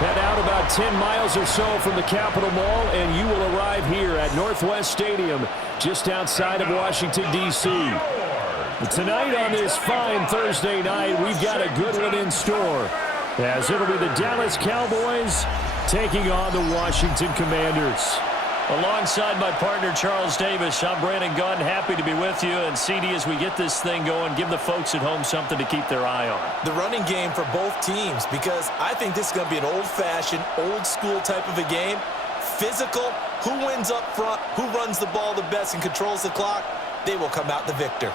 Head out about 10 miles or so from the Capitol Mall, and you will arrive here at Northwest Stadium, just outside of Washington, D.C. Tonight on this fine Thursday night, we've got a good one in store, as it'll be the Dallas Cowboys taking on the Washington Commanders. Alongside my partner, Charles Davis, I'm Brandon Gunn. Happy to be with you. And, CD, as we get this thing going, give the folks at home something to keep their eye on. The running game for both teams, because I think this is going to be an old-fashioned, old-school type of a game. Physical, who wins up front, who runs the ball the best and controls the clock, they will come out the victor.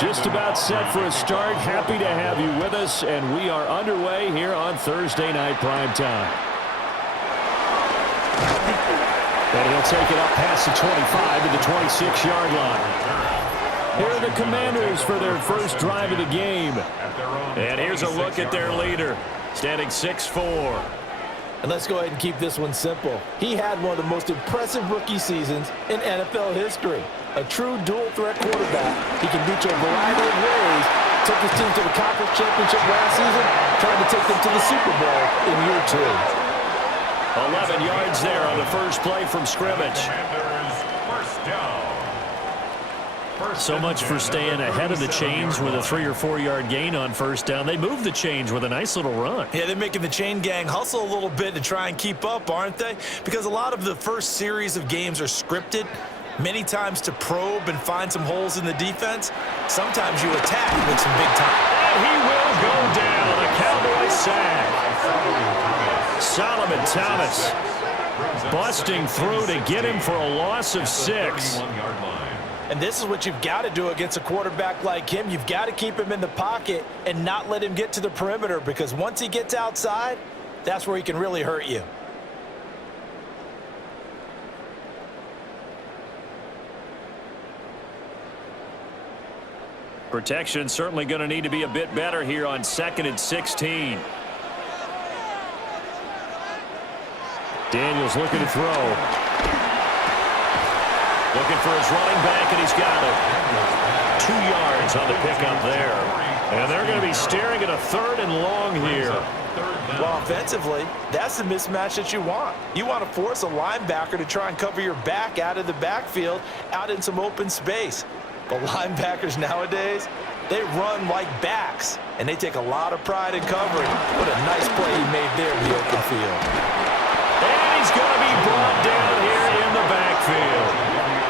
Just about set for a start. Happy to have you with us, and we are underway here on Thursday Night Primetime. And he'll take it up past the 25 to the 26-yard line. Here are the Commanders for their first drive of the game. And here's a look at their leader, standing 6'4". And let's go ahead and keep this one simple. He had one of the most impressive rookie seasons in NFL history. A true dual-threat quarterback. He can beat you a variety of ways. Took his team to the conference championship last season, trying to take them to the Super Bowl in year 2. 11 yards there on the first play from scrimmage. So much for staying ahead of the chains with a 3 or 4 yard gain on first down. They moved the chains with a nice little run. Yeah, they're making the chain gang hustle a little bit to try and keep up, aren't they? Because a lot of the first series of games are scripted, many times to probe and find some holes in the defense. Sometimes you attack with some big time. And he will go down. A Cowboy sack. Solomon Thomas busting through to get him for a loss of 6. And this is what you've got to do against a quarterback like him. You've got to keep him in the pocket and not let him get to the perimeter, because once he gets outside, that's where he can really hurt you. Protection certainly going to need to be a bit better here on 2nd and 16. Daniels looking to throw. Looking for his running back, and he's got it. 2 yards on the pickup there. And they're going to be staring at a 3rd and long here. Well, offensively, that's the mismatch that you want. You want to force a linebacker to try and cover your back out of the backfield, out in some open space. But linebackers nowadays, they run like backs, and they take a lot of pride in covering. What a nice play he made there in the open field. And he's going to be brought down here in the backfield.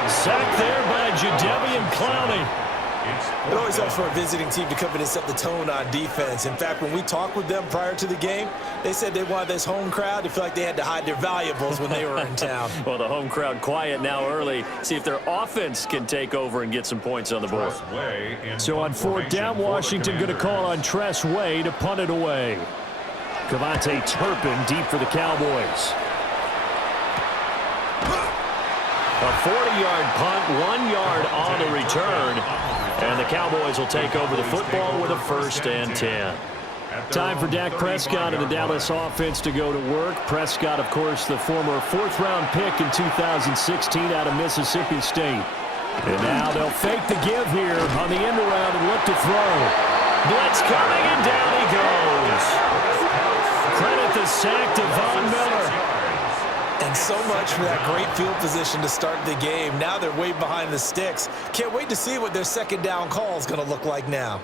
Sacked there by Jadeveon Clowney. It always helps for a visiting team to come in and set the tone on defense. In fact, when we talked with them prior to the game, they said they wanted this home crowd to feel like they had to hide their valuables when they were in town. Well, the home crowd quiet now early. See if their offense can take over and get some points on the board. So on 4th down, Washington going to call on Tress Way to punt it away. Cavante Turpin deep for the Cowboys. A 40-yard punt, 1 yard on the return. And the Cowboys will take over the football with a 1st and 10. Time for Dak Prescott and the Dallas offense to go to work. Prescott, of course, the former 4th-round pick in 2016 out of Mississippi State. And now they'll fake the give here on the end around and look to throw. Blitz coming, and down he goes. Credit the sack to Von Miller. And so much for that great field position to start the game. Now they're way behind the sticks. Can't wait to see what their 2nd down call is going to look like now.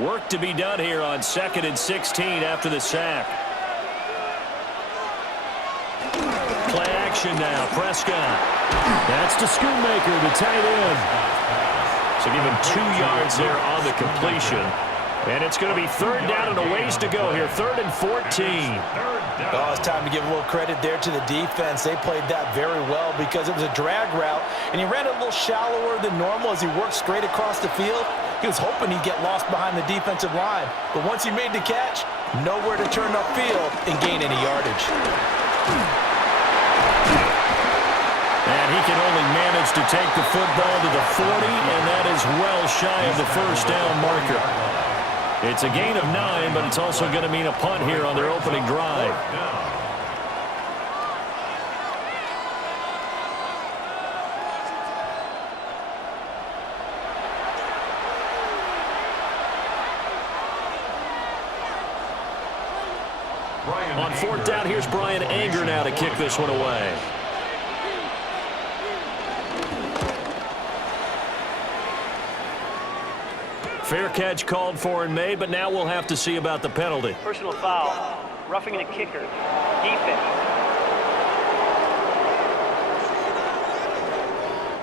Work to be done here on 2nd and 16 after the sack. Play action now. Prescott. That's to Schoonmaker, the tight end. So give him 2 yards there on the completion. And it's going to be 3rd down and a ways to go here. 3rd and 14. Oh, it's time to give a little credit there to the defense. They played that very well because it was a drag route, and he ran it a little shallower than normal as he worked straight across the field. He was hoping he'd get lost behind the defensive line, but once he made the catch, nowhere to turn upfield and gain any yardage. And he can only manage to take the football to the 40, and that is is well shy of the first down marker. It's a gain of 9, but it's also going to mean a punt here on their opening drive. On fourth down, here's Brian Anger now to kick this one away. Fair catch called for and made, but now we'll have to see about the penalty. Personal foul, roughing the kicker, defense.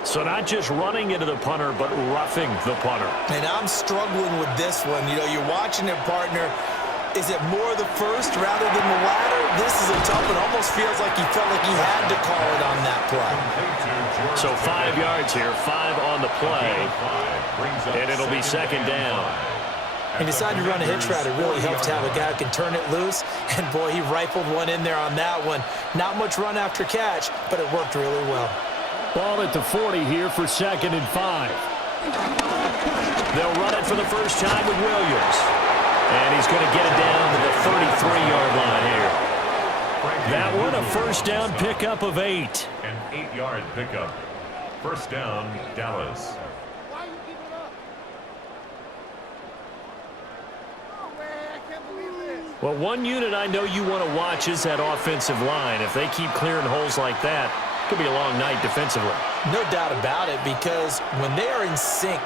So not just running into the punter, but roughing the punter. And I'm struggling with this one. You know, you're watching it, partner. Is it more the first rather than the latter? This is a tough one. Almost feels like he felt like he had to call it on that play. So 5 yards here, 5 on the play, and it'll be second down. He decided to run a hitch route. It really helps to have a guy who can turn it loose. And, boy, he rifled one in there on that one. Not much run after catch, but it worked really well. Ball at the 40 here for 2nd and 5. They'll run it for the first time with Williams. And he's going to get it down to the 33-yard line here. That one, a first down pickup of 8. An 8-yard pickup. First down, Dallas. Well, one unit I know you want to watch is that offensive line. If they keep clearing holes like that, it could be a long night defensively. No doubt about it, because when they are in sync,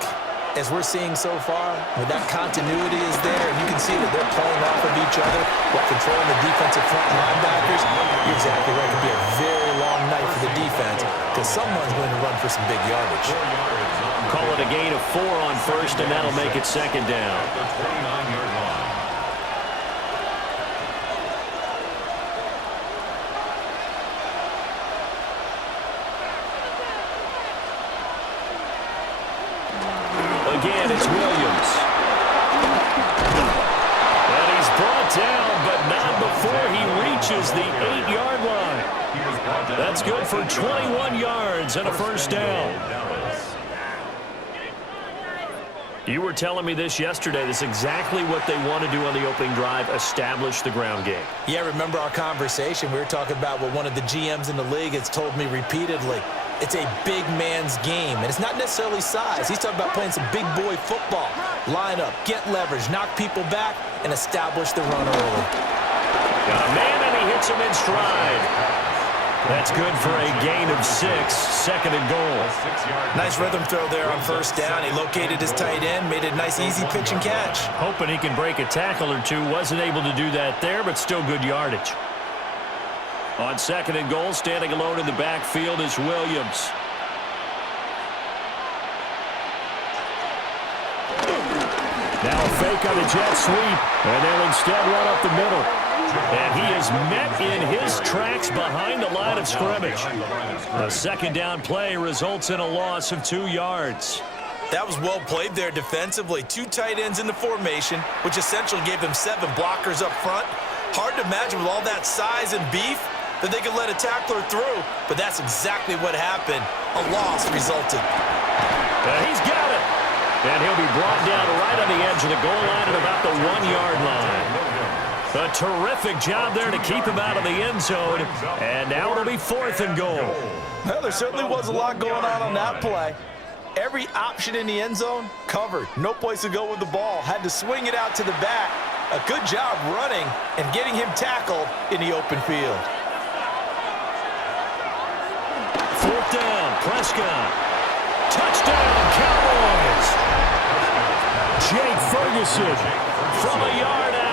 as we're seeing so far, when that continuity is there, and you can see that they're playing off of each other while controlling the defensive front linebackers, you're exactly right. It could be a very long night for the defense because someone's going to run for some big yardage. Call it a gain of 4 on first, and that'll make it second down. The 29-yard line. Again, it's Williams. And he's brought down, but not before he reaches the 8-yard line. That's good for 21 yards and a first down. You were telling me this yesterday. This is exactly what they want to do on the opening drive, establish the ground game. Yeah, remember our conversation? We were talking about what one of the GMs in the league has told me repeatedly. It's a big man's game, and it's not necessarily size. He's talking about playing some big boy football. Line up, get leverage, knock people back, and establish the run early. Got a man, and he hits him in stride. That's good for a gain of 6, 2nd and goal. Nice rhythm throw there on first down. He located his tight end, made a nice easy pitch and catch. Hoping he can break a tackle or two. Wasn't able to do that there, but still good yardage. On 2nd and goal, standing alone in the backfield is Williams. Now a fake on the jet sweep, and they'll instead run up the middle. And he is met in his tracks behind the line of scrimmage. The second down play results in a loss of 2 yards. That was well played there defensively. 2 tight ends in the formation, which essentially gave them 7 blockers up front. Hard to imagine with all that size and beef that they could let a tackler through, but that's exactly what happened. A loss resulted. He's got it. And he'll be brought down right on the edge of the goal line at about the 1-yard line. A terrific job there to keep him out of the end zone. And now it'll be 4th and goal. Well, there certainly was a lot going on that play. Every option in the end zone covered. No place to go with the ball. Had to swing it out to the back. A good job running and getting him tackled in the open field. 4th down, Prescott. Touchdown, Cowboys. Jake Ferguson from a yard out.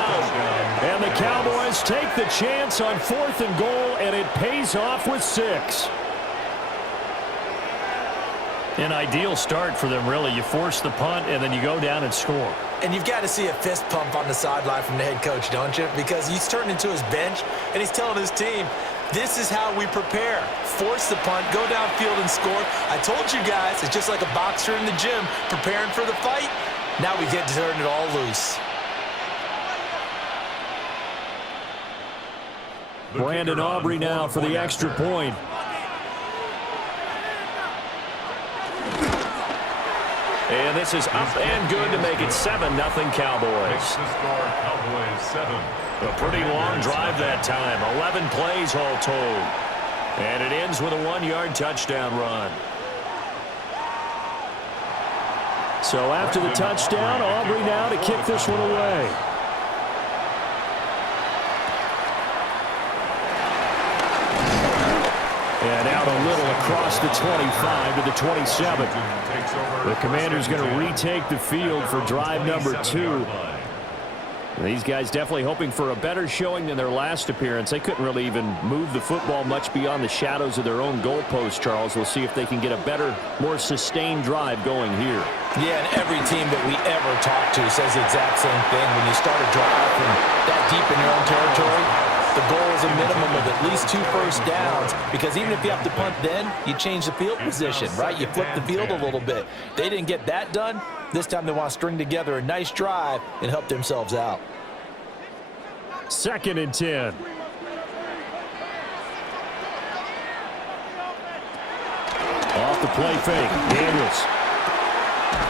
And the Cowboys take the chance on 4th and goal, and it pays off with 6. An ideal start for them, really. You force the punt, and then you go down and score. And you've got to see a fist pump on the sideline from the head coach, don't you? Because he's turned into his bench, and he's telling his team, this is how we prepare. Force the punt, go downfield and score. I told you guys, it's just like a boxer in the gym preparing for the fight. Now we get to turn it all loose. Brandon Aubrey now for the extra point. And this is up and good to make it 7-0 Cowboys. Makes the score Cowboys 7. A pretty long drive that time. 11 plays all told. And it ends with a 1-yard touchdown run. So after the touchdown, Aubrey now to kick this one away. And out a little across the 25 to the 27. The Commander's going to retake the field for drive number 2. These guys definitely hoping for a better showing than their last appearance. They couldn't really even move the football much beyond the shadows of their own goalpost, Charles. We'll see if they can get a better, more sustained drive going here. Yeah, and every team that we ever talk to says the exact same thing. When you start a drive from that deep in your own territory, the goal is a minimum of at least 2 first downs, because even if you have to punt then, you change the field position, right? You flip the field a little bit. They didn't get that done. This time they want to string together a nice drive and help themselves out. 2nd and 10. Off the play fake. Daniels.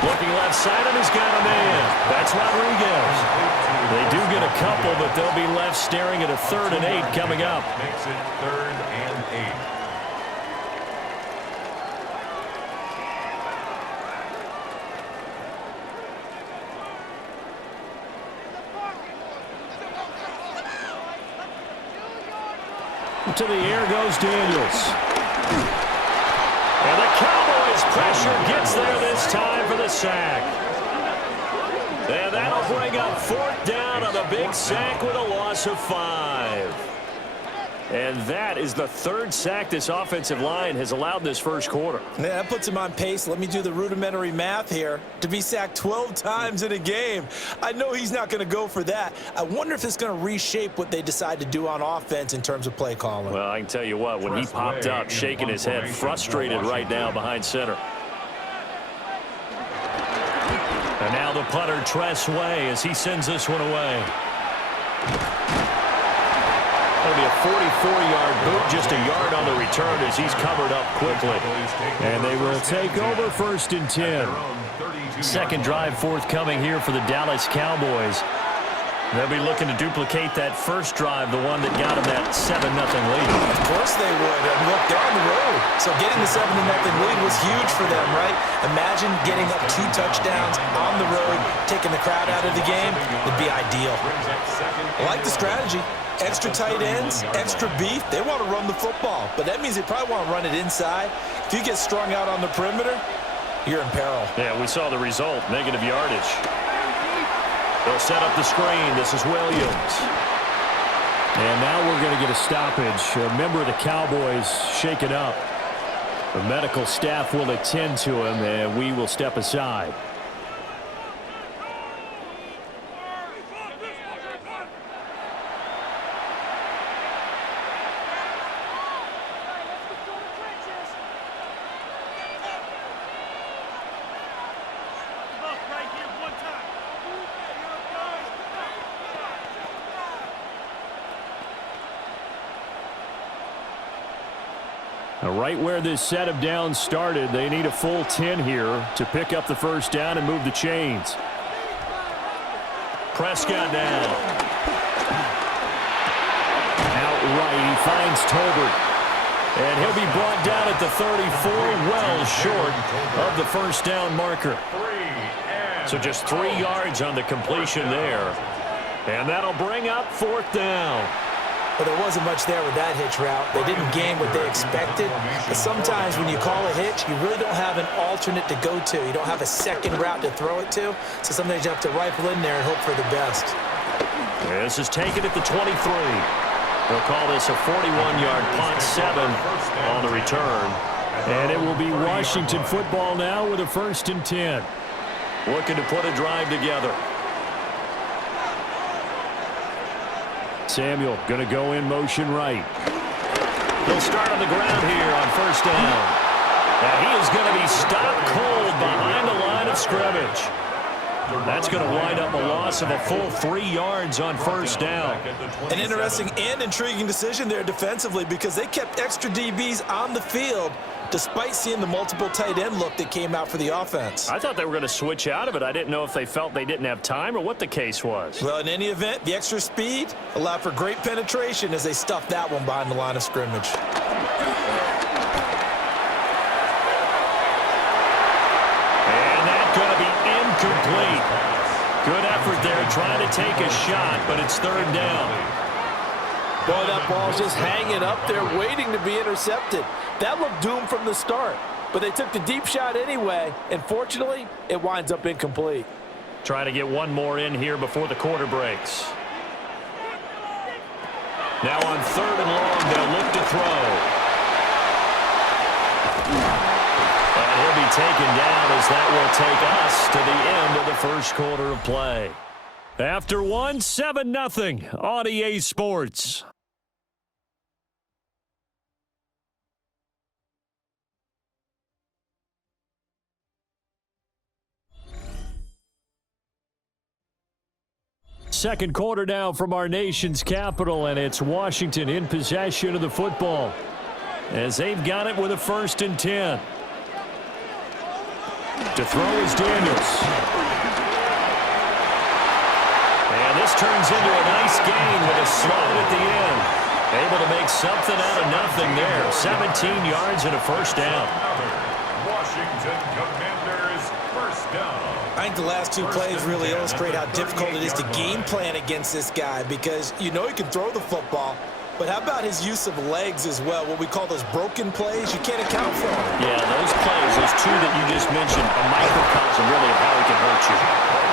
Looking left side of he's got a man. That's Rodriguez. They do get a couple, but they'll be left staring at a 3rd and 8 coming up. Makes it 3rd and 8. To the air goes Daniels. And the Cowboys pressure gets there this time for the sack. And that'll bring up 4th down on the big sack with a loss of 5. And that is the 3rd sack this offensive line has allowed this first quarter. Yeah, that puts him on pace. Let me do the rudimentary math here. To be sacked 12 times in a game, I know he's not going to go for that. I wonder if it's going to reshape what they decide to do on offense in terms of play calling. Well, I can tell you what, when he popped up, shaking his head, frustrated right now behind center. And now the punter, Tress Way, as he sends this one away. It'll be a 44-yard boot, just a yard on the return as he's covered up quickly. And they will take over 1st and 10. Second drive forthcoming here for the Dallas Cowboys. They'll be looking to duplicate that first drive, the one that got them that 7-0 lead. Of course they would. And look, they're on the road. So getting the 7-0 lead was huge for them, right? Imagine getting up 2 touchdowns on the road, taking the crowd out of the game. It'd be ideal. I like the strategy. Extra tight ends, extra beef. They want to run the football, but that means they probably want to run it inside. If you get strung out on the perimeter, you're in peril. Yeah, we saw the result, negative yardage. They'll set up the screen. This is Williams. And now we're going to get a stoppage. A member of the Cowboys shaken up. The medical staff will attend to him, and we will step aside. Right where this set of downs started, they need a full 10 here to pick up the first down and move the chains. Prescott now. Outright, he finds Tolbert. And he'll be brought down at the 34, well short of the first down marker. So just 3 yards on the completion there. And that'll bring up 4th down. But there wasn't much there with that hitch route. They didn't gain what they expected. But sometimes when you call a hitch, you really don't have an alternate to go to. You don't have a second route to throw it to. So sometimes you have to rifle in there and hope for the best. This is taken at the 23. They'll call this a 41-yard punt, 7 on the return. And it will be Washington football now with a 1st and 10. Looking to put a drive together. Samuel going to go in motion right. He'll start on the ground here on 1st down. And he is going to be stopped cold behind the line of scrimmage. That's going to wind up a loss of a full 3 yards on 1st down. An interesting and intriguing decision there defensively, because they kept extra DBs on the field, despite seeing the multiple tight end look that came out for the offense. I thought they were going to switch out of it. I didn't know if they felt they didn't have time or what the case was. Well, in any event, the extra speed allowed for great penetration as they stuffed that one behind the line of scrimmage. And that's going to be incomplete. Good effort there trying to take a shot, but it's third down. Boy, that ball's just hanging up there waiting to be intercepted. That looked doomed from the start, but they took the deep shot anyway, and fortunately, it winds up incomplete. Try to get one more in here before the quarter breaks. Now on third and long, they'll look to throw. And he'll be taken down as that will take us to the end of the first quarter of play. After one, 7-0 on EA Sports. Second quarter now from our nation's capital, and it's Washington in possession of the football as they've got it with a 1st and 10. To throw is Daniels. And this turns into a nice gain with a slide at the end. Able to make something out of nothing there. 17 yards and a 1st down. Washington Commanders, 1st down. I think the last two plays really illustrate how difficult it is to game plan against this guy because you know he can throw the football, but how about his use of legs as well, what we call those broken plays? You can't account for them. Yeah, those plays, those two that you just mentioned, a microcosm really of how he can hurt you.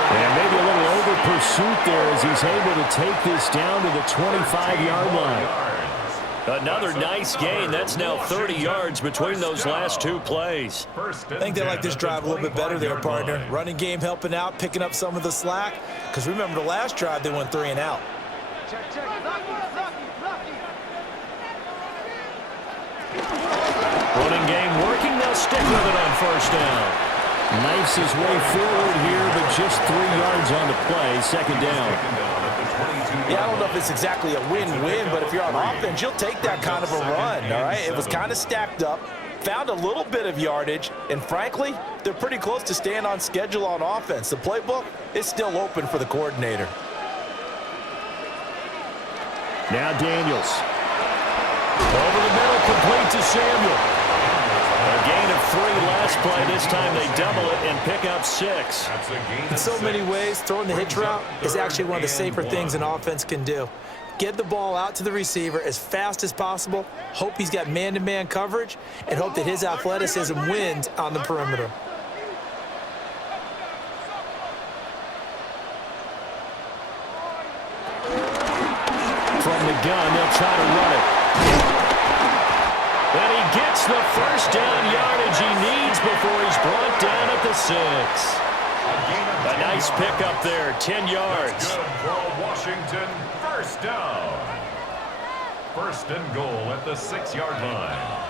And maybe a little over pursuit there as he's able to take this down to the 25-yard line. Another nice gain. That's now 30 yards between those last two plays. I think they like this drive a little bit better there, partner. Running game helping out, picking up some of the slack. Because remember, the last drive, they went 3 and out. Running game working. They'll stick with it on 1st down. Knifes his way forward here, but just 3 yards on the play. 2nd down. Yeah, I don't know if it's exactly a win-win, but if you're on offense, you'll take that kind of a run, all right? It was kind of stacked up, found a little bit of yardage, and frankly, they're pretty close to staying on schedule on offense. The playbook is still open for the coordinator. Now Daniels. Over the middle, complete to Samuel. A gain of 3 last play. This time they double it and pick up 6. In so many ways, throwing the hitch route is actually one of the safer things an offense can do. Get the ball out to the receiver as fast as possible, hope he's got man-to-man coverage, and hope that his athleticism wins on the perimeter. From the gun, they'll try to run it. And he gets the 1st down yardage he needs before he's brought down at the 6. A nice pickup there, 10 yards. Good for Washington, 1st down. 1st and goal at the 6-yard line.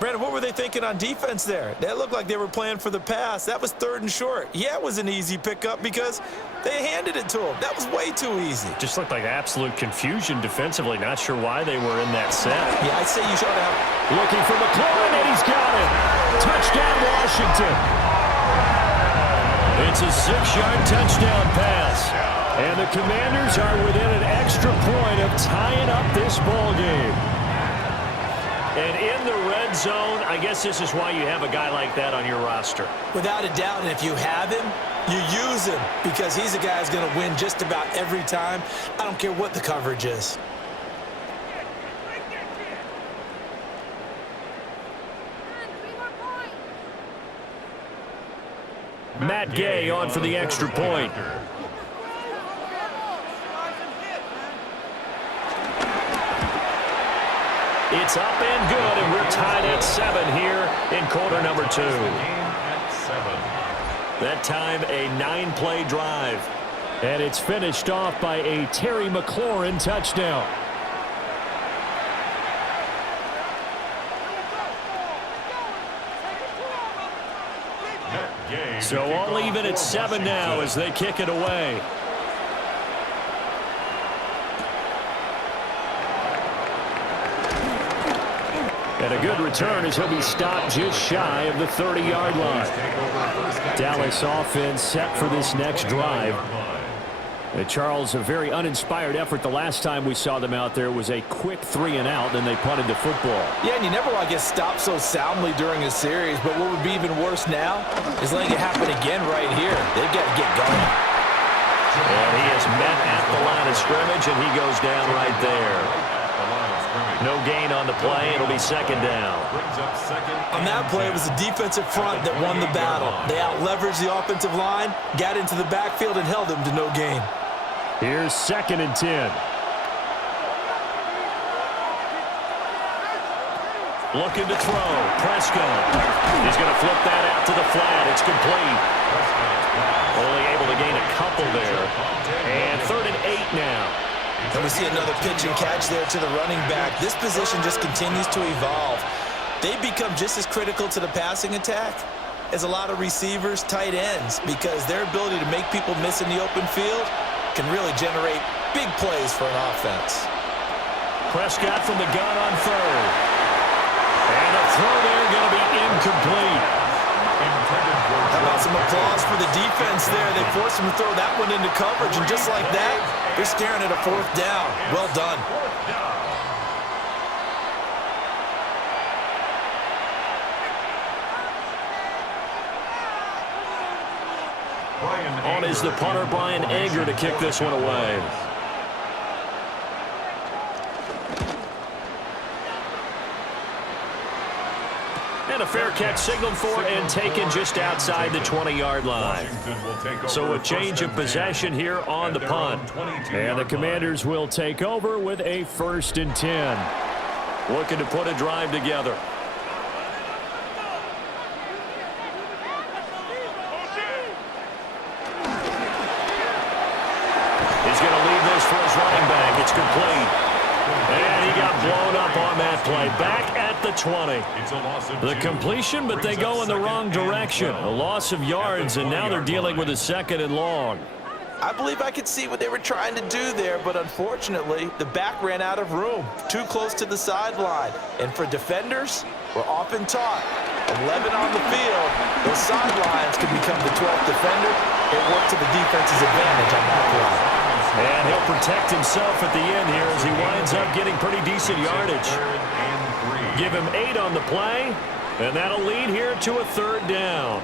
Brandon, what were they thinking on defense there? That looked like they were playing for the pass. That was 3rd and short. Yeah, it was an easy pickup because they handed it to him. That was way too easy. Just looked like absolute confusion defensively. Not sure why they were in that set. Yeah, I'd say you should have. Looking for McLaurin, and he's got it. Touchdown, Washington. It's a 6-yard touchdown pass. And the Commanders are within an extra point of tying up this ball game. And in the red zone, I guess this is why you have a guy like that on your roster. Without a doubt, and if you have him, you use him because he's a guy who's going to win just about every time. I don't care what the coverage is. Matt Gay on for the extra point. It's up and good, and we're tied at 7 here in quarter number 2. That time, a 9-play drive. And it's finished off by a Terry McLaurin touchdown. So all even at 7 now as they kick it away. And a good return as he'll be stopped just shy of the 30-yard line. Dallas offense set for this next drive. Charles, a very uninspired effort the last time we saw them out there was a quick 3-and-out, then they punted the football. Yeah, and you never want to get stopped so soundly during a series, but what would be even worse now is letting it happen again right here. They've got to get going. And he is met at the line of scrimmage, and he goes down right there. No gain on the play. It'll be second down. On that play, it was the defensive front that won the battle. They out-leveraged the offensive line, got into the backfield, and held them to no gain. Here's 2nd and 10. Looking to throw. Prescott. He's going to flip that out to the flat. It's complete. Only able to gain a couple there. And 3rd and 8 now. And we see another pitch and catch there to the running back. This position just continues to evolve. They become just as critical to the passing attack as a lot of receivers, tight ends, because their ability to make people miss in the open field can really generate big plays for an offense. Prescott from the gun on 3rd. And a throw there going to be incomplete. How about some applause for the defense there? They forced him to throw that one into coverage, and just like that, they're staring at a 4th down. Well done. On is the punter, Brian Anger, to kick this one away. And a fair catch signaled for and taken just outside the 20-yard line. So a change of possession here on the punt. And the Commanders will take over with a 1st and 10. Looking to put a drive together. He's going to leave this for his running back. It's complete. And he got blown up on that play. Back at the 20. The completion, but they go in the wrong direction. A loss of yards, and now they're dealing with a 2nd and long. I believe I could see what they were trying to do there, but unfortunately, the back ran out of room. Too close to the sideline. And for defenders, we're often taught, 11 on the field, those sidelines can become the 12th defender. It worked to the defense's advantage on that play. And he'll protect himself at the end here as he winds up getting pretty decent yardage. Give him 8 on the play, and that'll lead here to a 3rd down.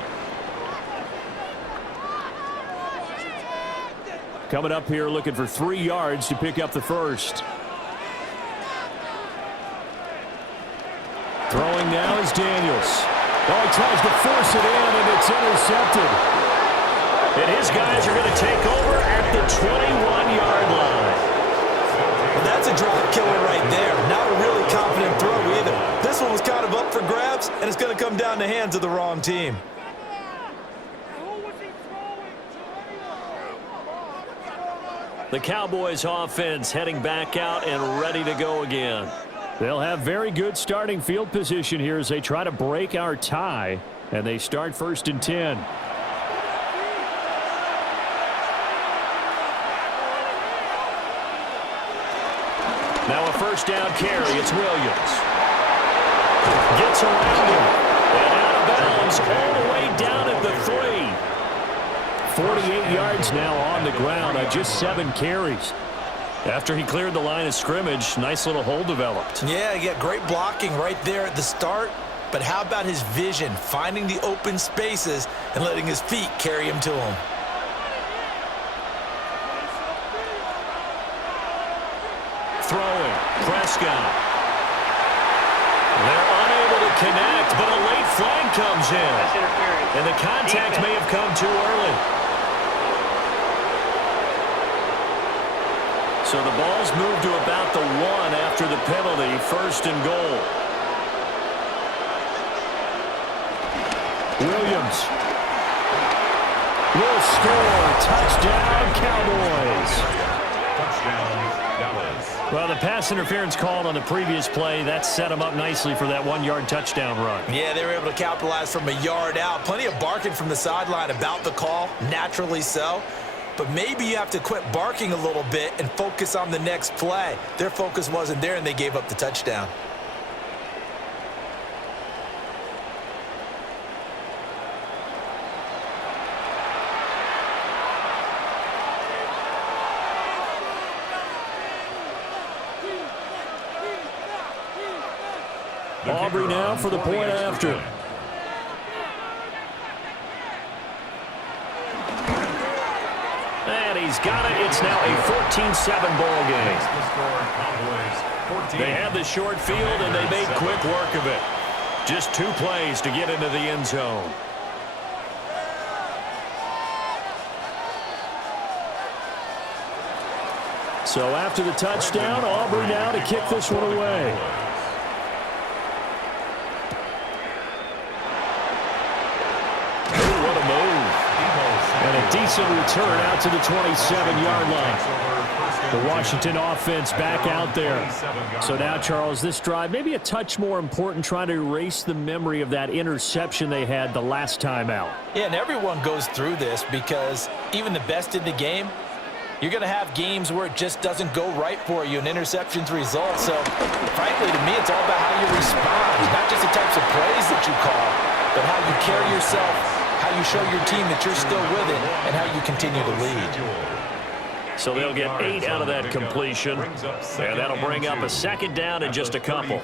Coming up here looking for 3 yards to pick up the 1st. Throwing now is Daniels. Oh, he tries to force it in, and it's intercepted. And his guys are going to take over at the 21-yard line. Well, that's a drop killer right there. Not a really confident throw either. This one was kind of up for grabs, and it's going to come down the hands of the wrong team. The Cowboys offense heading back out and ready to go again. They'll have very good starting field position here as they try to break our tie, and they start 1st and 10. Now a 1st down carry. It's Williams. Gets around him. And out of bounds all the way down at the 3. 48 yards now on the ground on just 7 carries. After he cleared the line of scrimmage, nice little hole developed. Yeah, he got great blocking right there at the start. But how about his vision, finding the open spaces and letting his feet carry him to him? Throwing. Prescott. They're unable to connect, but a late flag comes in. And the contact may have come too early. So the ball's moved to about the 1 after the penalty. 1st and goal. Williams will score. Touchdown, Cowboys. Well, the pass interference called on the previous play, that set him up nicely for that 1-yard touchdown run. Yeah, they were able to capitalize from a yard out. Plenty of barking from the sideline about the call, naturally so. But maybe you have to quit barking a little bit and focus on the next play. Their focus wasn't there, and they gave up the touchdown. Aubrey now for the point after. And he's got it. It's now a 14-7 ball game. They have the short field, and they made quick work of it. Just 2 plays to get into the end zone. So after the touchdown, Aubrey now to kick this one away. Oh, what a move. And a decent return out to the 27-yard line. The Washington offense back out there. So now, Charles, this drive maybe a touch more important, trying to erase the memory of that interception they had the last time out. Yeah, and everyone goes through this because even the best in the game, you're going to have games where it just doesn't go right for you, and interceptions result. So, frankly, to me, it's all about how you respond, not just the types of plays that you call, but how you carry yourself, how you show your team that you're still with it, and how you continue to lead. So they'll get 8 out of that completion, and that'll bring up a second down in just a couple.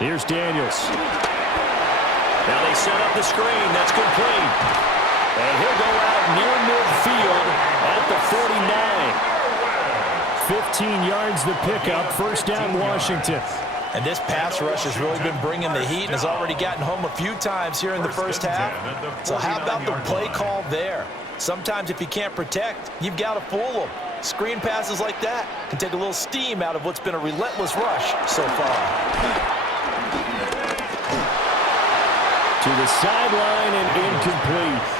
Here's Daniels. Now they set up the screen. That's complete. And he'll go out near midfield at the 49. 15 yards the pickup. First down, Washington. And this pass rush has really been bringing the heat and has already gotten home a few times here in the first half. So how about the play call there? Sometimes if you can't protect, you've got to fool them. Screen passes like that can take a little steam out of what's been a relentless rush so far. To the sideline and incomplete.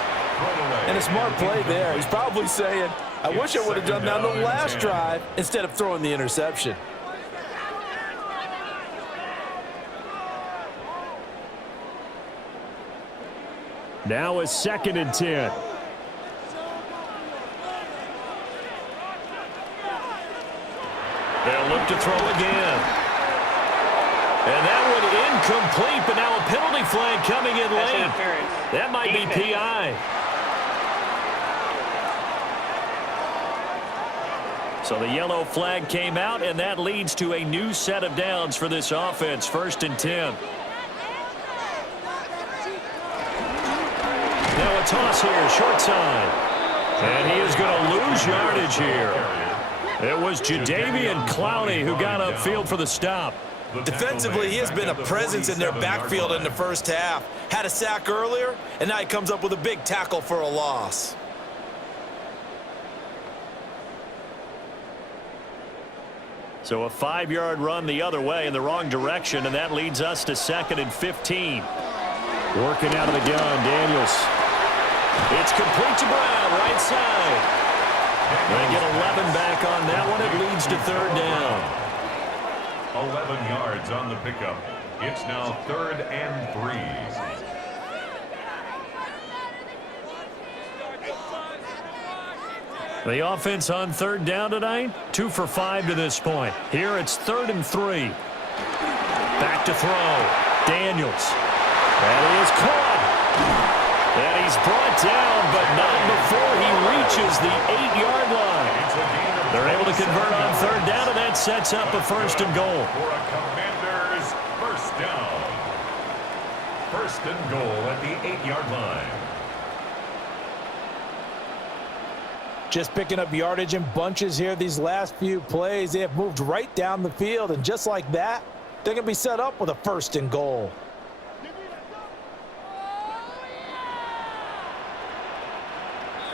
And a smart play there. He's probably saying, I wish I would have done that on the last drive instead of throwing the interception. Now a 2nd and 10. They'll look to throw again. And that one incomplete, but now a penalty flag coming in late. That might be PI. So the yellow flag came out, and that leads to a new set of downs for this offense. 1st and 10. Now a toss here, short side. And he is going to lose yardage here. It was Jadeveon Clowney who got upfield for the stop. Defensively, he has been a presence in their backfield in the first half. Had a sack earlier, and now he comes up with a big tackle for a loss. So a 5-yard run the other way in the wrong direction, and that leads us to 2nd and 15. Working out of the gun, Daniels. It's complete to Brown, right side. They get 11 back on that one. It leads to 3rd down. 11 yards on the pickup. It's now 3rd and 3. The offense on 3rd down tonight, 2 for 5 to this point. Here it's 3rd and 3. Back to throw. Daniels. And he is caught. And he's brought down, but not before he reaches the 8-yard line. They're able to convert on 3rd down, and that sets up a 1st and goal. For a Commanders 1st down. 1st and goal at the 8-yard line. Just picking up yardage in bunches here these last few plays. They have moved right down the field, and just like that, they're going to be set up with a 1st and goal.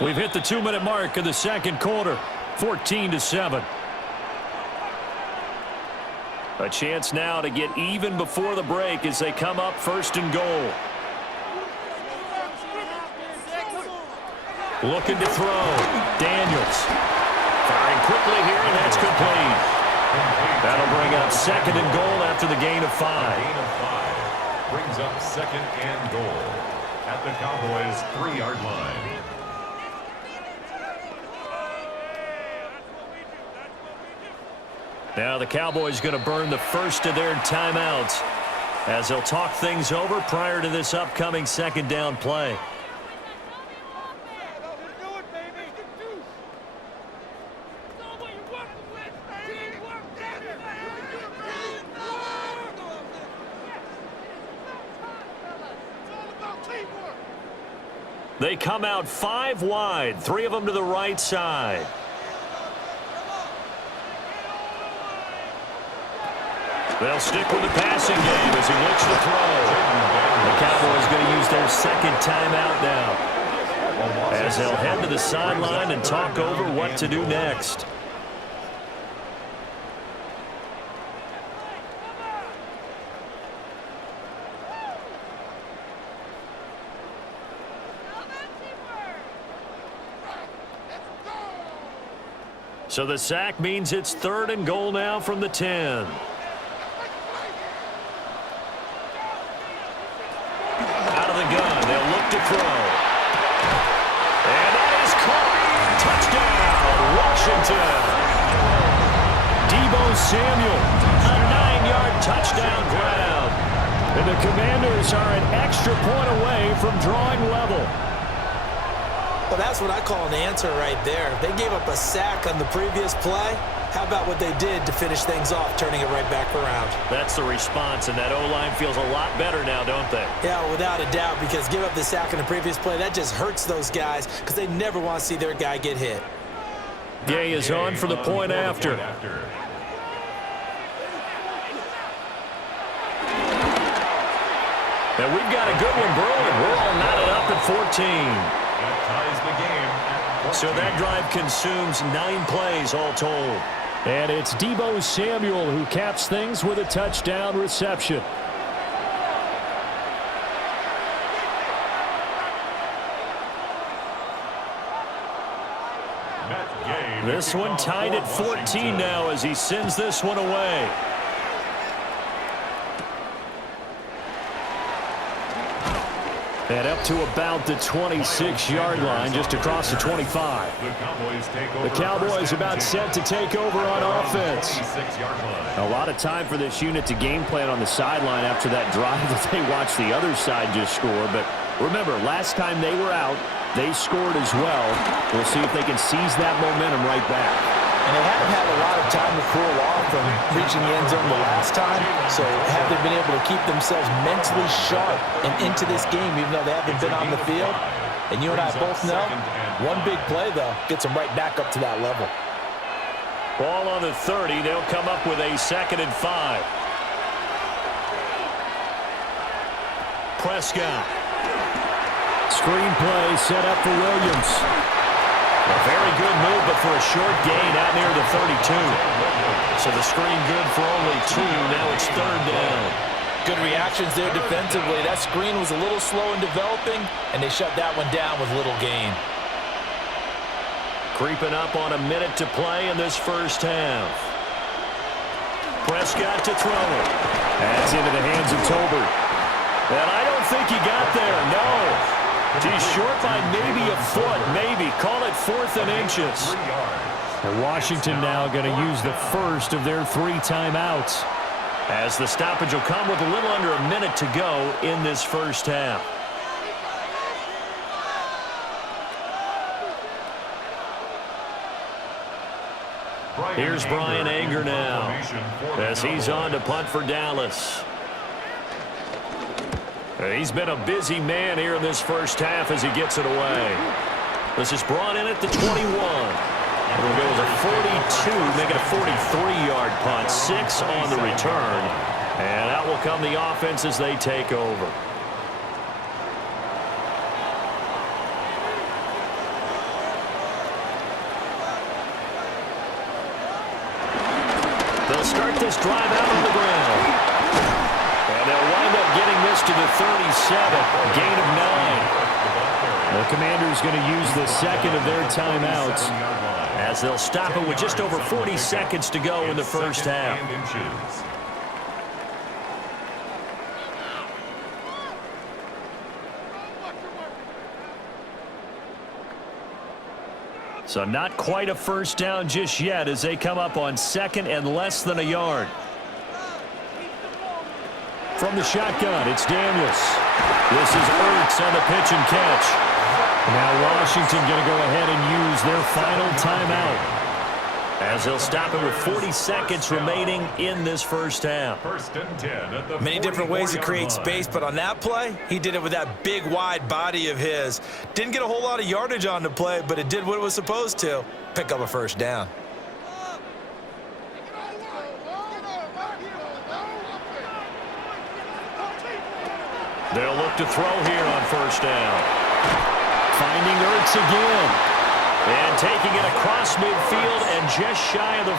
We've hit the 2-minute mark of the 2nd quarter, 14-7. A chance now to get even before the break as they come up 1st and goal. Looking to throw. Daniels. Firing quickly here, and that's complete. That'll bring up 2nd and goal after the gain of 5. Gain of 5 brings up 2nd and goal at the Cowboys' 3-yard line. Now the Cowboys going to burn the first of their timeouts as they'll talk things over prior to this upcoming 2nd down play. They come out 5 wide, 3 of them to the right side. They'll stick with the passing game as he looks to throw. The Cowboys going to use their second timeout now, as they'll head to the sideline and talk over what to do next. So the sack means it's 3rd and goal now from the 10. Out of the gun, they'll look to throw. And that is caught. Touchdown, Washington. Deebo Samuel, a 9-yard touchdown grab. And the Commanders are an extra point away from drawing level. Well, that's what I call an answer right there. They gave up a sack on the previous play. How about what they did to finish things off, turning it right back around? That's the response, and that O-line feels a lot better now, don't they? Yeah, without a doubt, because give up the sack on the previous play, that just hurts those guys because they never want to see their guy get hit. Gay is on for the point after. And we've got a good one brewing. We're all knotted up at 14. So that drive consumes 9 plays all told. And it's Deebo Samuel who caps things with a touchdown reception. This one tied at 14 now as he sends this one away. And up to about the 26-yard line, just across the 25. The Cowboys about set to take over on offense. A lot of time for this unit to game plan on the sideline after that drive that they watched the other side just score. But remember, last time they were out, they scored as well. We'll see if they can seize that momentum right back. And they haven't had a lot of time to cool off from reaching the end zone the last time. So have they been able to keep themselves mentally sharp and into this game, even though they haven't been on the field? And you and I both know, one big play, though, gets them right back up to that level. Ball on the 30. They'll come up with a 2nd and 5. Prescott. Screen play set up for Williams. A very good move, but for a short gain out near the 32. So the screen good for only 2. Now it's 3rd down. Good reactions there defensively. That screen was a little slow in developing, and they shut that one down with little gain. Creeping up on a minute to play in this first half. Prescott to throw it. That's into the hands of Tolbert. And I don't think he got there, no. He's short by maybe a foot, maybe. Call it 4th and inches. And Washington now going to use the first of their 3 timeouts. As the stoppage will come with a little under a minute to go in this first half. Here's Brian Anger now as he's on to punt for Dallas. He's been a busy man here in this first half as he gets it away. This is brought in at the 21. It'll go as a 42, make it a 43-yard punt. 6 on the return. And out will come the offense as they take over. They'll start this drive out on the ground. And they'll wind up getting this to the 37, gain of 9. The Commanders going to use the second of their timeouts, as they'll stop it with just over 40 seconds to go in the first half. So not quite a first down just yet as they come up on 2nd and less than a yard. From the shotgun, it's Daniels. This is Ertz on the pitch and catch. Now Washington going to go ahead and use their final timeout. as they'll stop it with 40 seconds remaining in this first half. First and 10 at the Many different ways to 44-yard create line. space, but on that play, he did it with that big, wide body of his. Didn't get a whole lot of yardage on the play, but it did what it was supposed to. Pick up a first down. They'll look to throw here on first down. Finding Ertz again. And taking it across midfield and just shy of the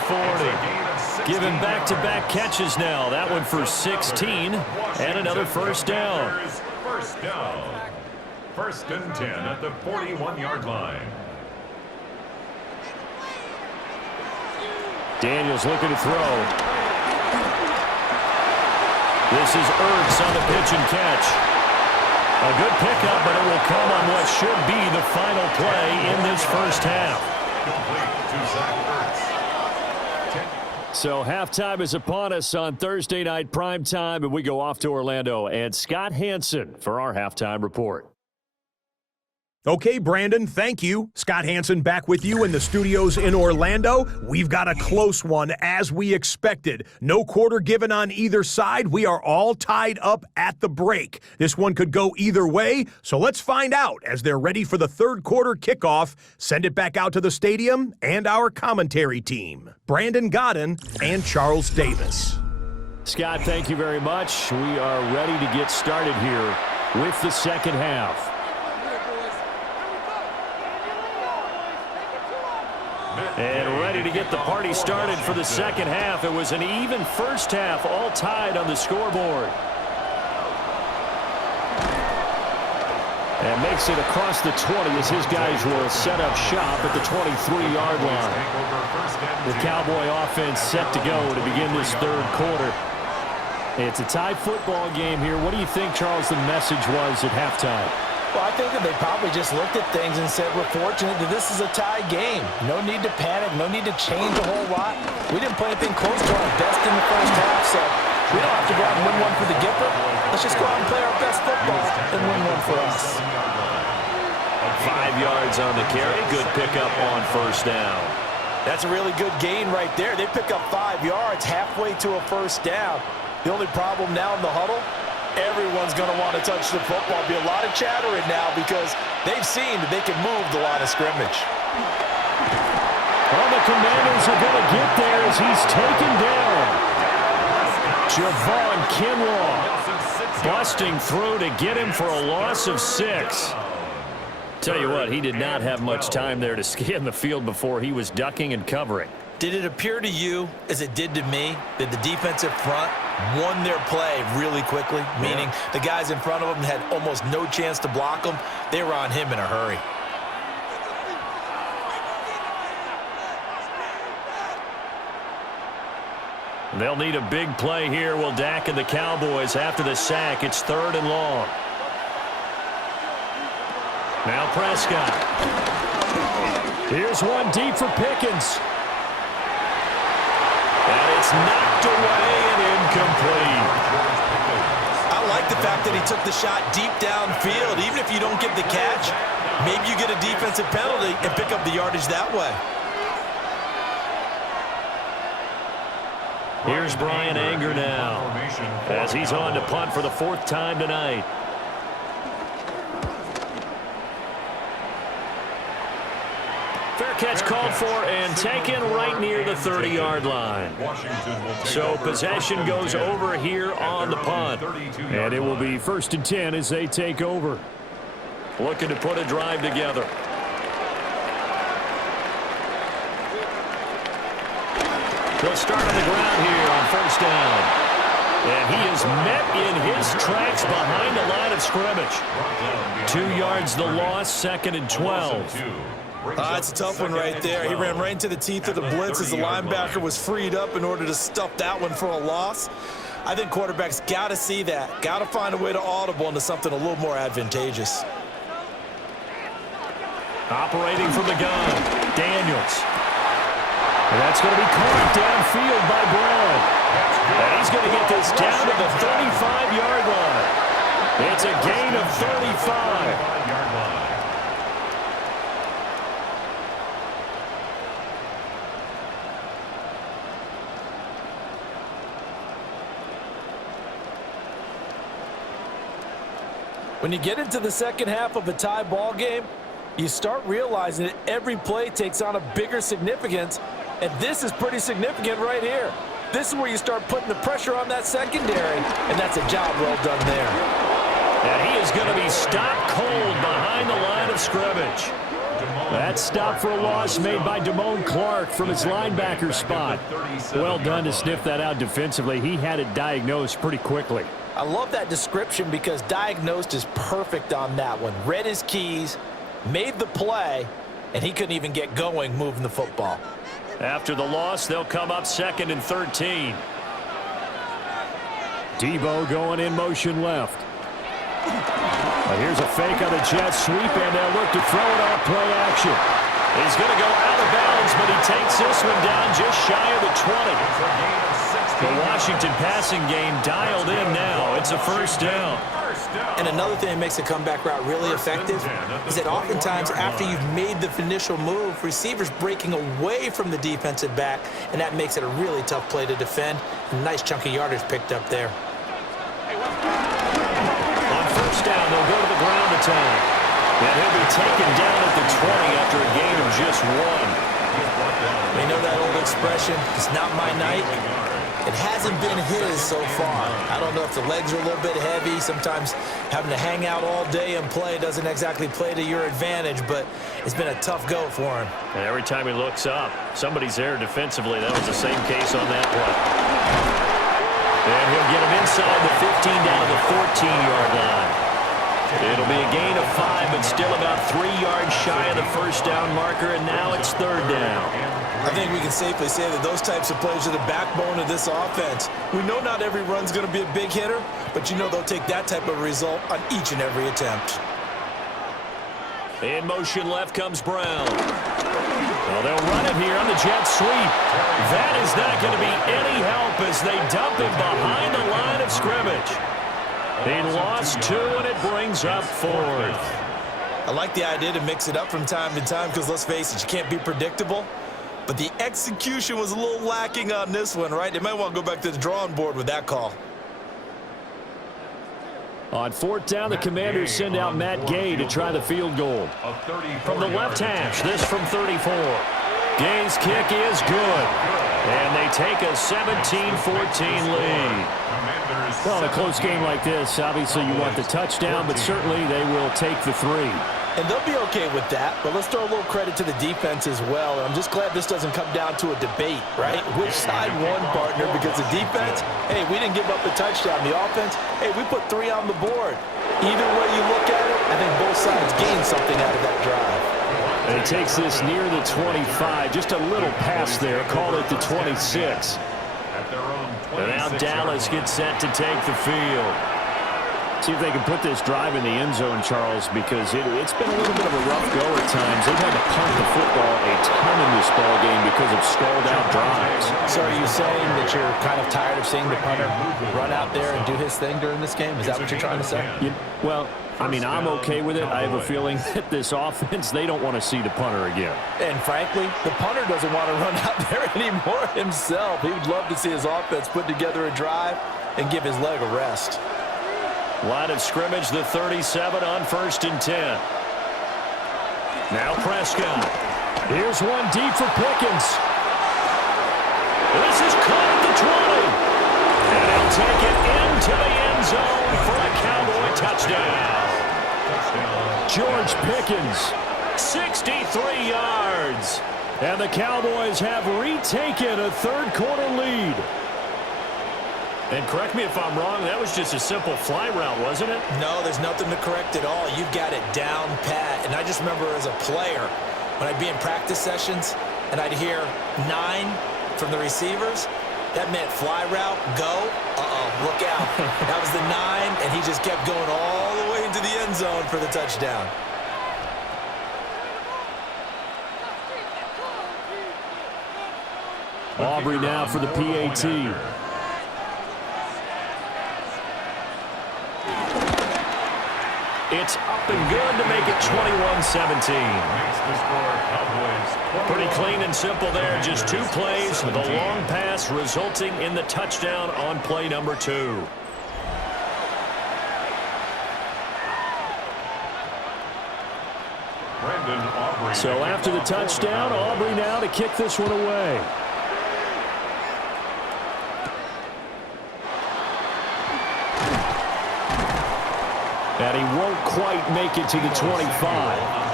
40. Given back-to-back catches now. That one for 16 and another first down. First down. First and 10 at the 41-yard line. Daniels looking to throw. This is Ertz on the pitch and catch. A good pickup, but it will come on what should be the final play in this first half. So halftime is upon us on Thursday night primetime, and we go off to Orlando. And Scott Hansen for our halftime report. Okay, Brandon, thank you. Scott Hansen back with you in the studios in Orlando. We've got a close one, as we expected. No quarter given on either side. We are all tied up at the break. This one could go either way, so let's find out as they're ready for the third quarter kickoff. Send it back out to the stadium and our commentary team, Brandon Godden and Charles Davis. Scott, thank you very much. We are ready to get started here with the second half. And ready to get the party started for the second half. It was an even first half, all tied on the scoreboard. And makes it across the 20 as his guys will set up shop at the 23-yard line. The Cowboy offense set to go to begin this third quarter. It's a tie football game here. What do you think, Charles, the message was at halftime? Well, I think that they probably just looked at things and said, we're fortunate that this is a tie game. No need to panic. No need to change a whole lot. We didn't play anything close to our best in the first half, so we don't have to go out and win one for the Gipper. Let's just go out and play our best football and win one for us. 5 yards on the carry. Good pickup on first down. That's a really good gain right there. They pick up 5 yards halfway to a first down. The only problem now in the huddle, everyone's going to want to touch the football. Be a lot of chattering now because they've seen that they can move the line of scrimmage. Well, the Commanders are going to get there as he's taken down. Javon Kinlaw busting through to get him for a loss of 6. Tell you what, he did not have much time there to scan the field before he was ducking and covering. Did it appear to you, as it did to me, that the defensive front won their play really quickly? Meaning the guys in front of them had almost no chance to block him. They were on him in a hurry. They'll need a big play here, will Dak and the Cowboys after the sack. It's 3rd and long. Now Prescott. Here's one deep for Pickens. And it's knocked away and incomplete. I like the fact that he took the shot deep downfield. Even if you don't get the catch, maybe you get a defensive penalty and pick up the yardage that way. Here's Brian Anger now as he's on to punt for the 4th time tonight. Fair catch called for and taken right near the 30-yard line. So possession goes over here on the punt. And it will be 1st and 10 as they take over. Looking to put a drive together. They'll start on the ground here on 1st down. And he is met in his tracks behind the line of scrimmage. 2 yards the loss, 2nd and 12. It's a tough one right there. He ran right into the teeth of the blitz as the linebacker was freed up in order to stuff that one for a loss. I think quarterbacks got to see that. Got to find a way to audible into something a little more advantageous. Operating from the gun, Daniels. And that's going to be caught downfield by Brown. And he's going to get this down to the 35-yard line. It's a gain of 35. When you get into the second half of a tie ball game, you start realizing that every play takes on a bigger significance, and this is pretty significant right here. This is where you start putting the pressure on that secondary, and that's a job well done there. And he is going to be stopped cold behind the line of scrimmage. That stop for a loss made by Damone Clark from his linebacker spot. Well done to sniff that out defensively. He had it diagnosed pretty quickly. I love that description because diagnosed is perfect on that one. Read his keys, made the play, and he couldn't even get going moving the football. After the loss, they'll come up 2nd and 13. Debo going in motion left. Here's a fake on the jet sweep, and they'll look to throw it off play action. He's going to go out of bounds, but he takes this one down just shy of the 20. The Washington passing game dialed in now. It's a first down. And another thing that makes a comeback route really effective is that oftentimes after you've made the initial move, receivers breaking away from the defensive back, and that makes it a really tough play to defend. A nice chunk of yardage picked up there. On first down, they'll go to the ground attack. And he'll be taken down at the 20 after a gain of just 1. We know that old expression, it's not my night. It hasn't been his so far. I don't know if the legs are a little bit heavy. Sometimes having to hang out all day and play doesn't exactly play to your advantage, but it's been a tough go for him. And every time he looks up, somebody's there defensively. That was the same case on that play. And he'll get him inside the 15 down to the 14-yard line. It'll be a gain of 5, but still about 3 yards shy of the first down marker, and now it's 3rd down. I think we can safely say that those types of plays are the backbone of this offense. We know not every run's going to be a big hitter, but you know they'll take that type of result on each and every attempt. In motion left comes Brown. Well, they'll run it here on the jet sweep. That is not going to be any help as they dump him behind the line of scrimmage. He lost 2, and it brings up 4th. I like the idea to mix it up from time to time because, let's face it, you can't be predictable. But the execution was a little lacking on this one, right? They might want to go back to the drawing board with that call. On 4th down, the Commanders send out Matt Gay to try the field goal. From the left hash, this from 34. Gay's kick is good. And they take a 17-14 lead. Well, in a close game like this, obviously you want the touchdown, but certainly they will take the 3. And they'll be okay with that, but let's throw a little credit to the defense as well. I'm just glad this doesn't come down to a debate, right? Which side won, partner? Because the defense, hey, we didn't give up a touchdown. The offense, hey, we put 3 on the board. Either way you look at it, I think both sides gained something out of that drive. And he takes this near the 25, just a little pass there, call it the 26. And now Dallas gets set to take the field. See if they can put this drive in the end zone, Charles, because it's been a little bit of a rough go at times. They've had to punt the football a ton in this ball game because of stalled-out drives. So are you saying that you're kind of tired of seeing the punter run out there and do his thing during this game? Is that what you're trying to say? Well, I mean, I'm okay with it. I have a feeling that this offense, they don't want to see the punter again. And frankly, the punter doesn't want to run out there anymore himself. He would love to see his offense put together a drive and give his leg a rest. Line of scrimmage, the 37 on 1st and 10. Now Prescott. Here's one deep for Pickens. This is caught at the 20. And he'll take it into the end zone for a Cowboy touchdown. George Pickens, 63 yards. And the Cowboys have retaken a 3rd-quarter lead. And correct me if I'm wrong, that was just a simple fly route, wasn't it? No, there's nothing to correct at all. You've got it down pat. And I just remember as a player, when I'd be in practice sessions and I'd hear 9 from the receivers, that meant fly route, go, look out. That was the 9, and he just kept going all the way into the end zone for the touchdown. Aubrey now for the PAT. It's up and good to make it 21-17. Pretty clean and simple there. Just 2 plays. The long pass resulting in the touchdown on play number 2. Brandon Aubrey. So after the touchdown, Aubrey now to kick this one away. And he won't quite make it to the 25.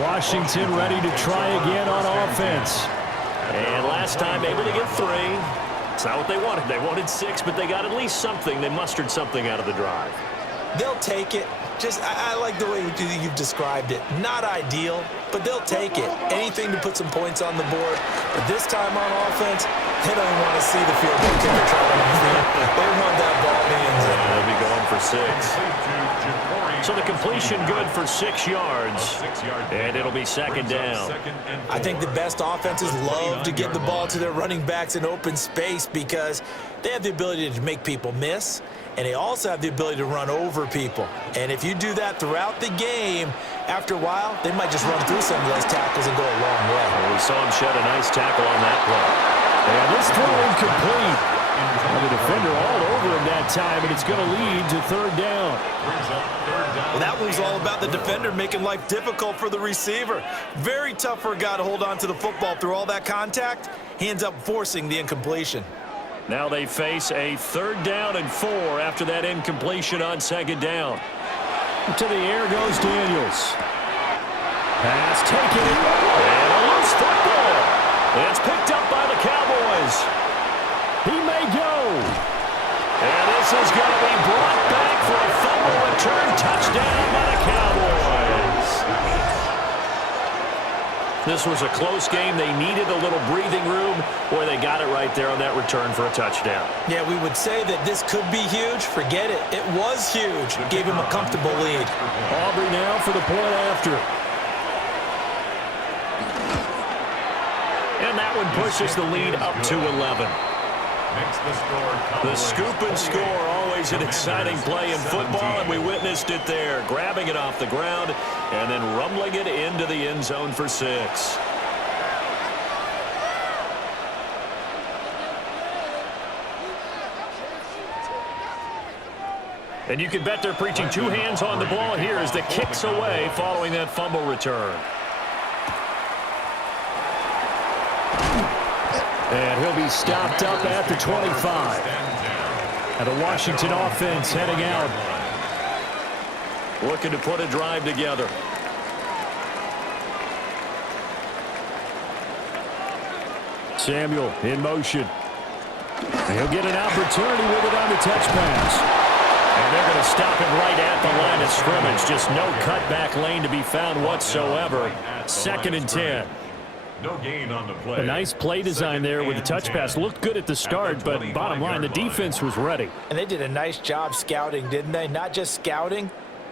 Washington ready to try again on offense. And last time able to get 3. It's not what they wanted. They wanted 6, but they got at least something. They mustered something out of the drive. They'll take it. I like the way you've described it. Not ideal, but they'll take it. Anything to put some points on the board. But this time on offense, they don't even want to see the field goal kicker traveling on the field. They want that ball in the end zone. They'll be going for 6. So the completion good for 6 yards. And it'll be 2nd down. I think the best offenses love to get the ball to their running backs in open space because they have the ability to make people miss. And they also have the ability to run over people. And if you do that throughout the game, after a while, they might just run through some of those tackles and go a long way. Well, we saw him shed a nice tackle on that play. And this throw incomplete. And the defender all over him that time, and it's going to lead to 3rd down. Well, that one's all about the defender making life difficult for the receiver. Very tough for a guy to hold on to the football through all that contact. He ends up forcing the incompletion. Now they face a 3rd down and 4 after that incompletion on 2nd down. To the air goes Daniels. Pass taken. And a loose football. It's picked up by the Cowboys. He may go. And this is going to be brought back for a fumble return touchdown by the Cowboys. This was a close game. They needed a little breathing room. Boy, they got it right there on that return for a touchdown. Yeah, we would say that this could be huge. Forget it. It was huge. It gave him a comfortable lead. Aubrey now for the point after. And that one pushes the lead up to 11. The scoop and score, always an exciting play in football, and we witnessed it there, grabbing it off the ground and then rumbling it into the end zone for 6. And you can bet they're preaching 2 hands on the ball here as the kick's away following that fumble return. And he'll be stopped up at the 25. And the Washington offense heading out. Looking to put a drive together. Samuel in motion. And he'll get an opportunity with it on the touch pass. And they're going to stop him right at the line of scrimmage. Just no cutback lane to be found whatsoever. 2nd and 10. No gain on the play. A nice play design there with the touch pass. Looked good at the start, but bottom line, the defense was ready. And they did a nice job scouting, didn't they? Not just scouting,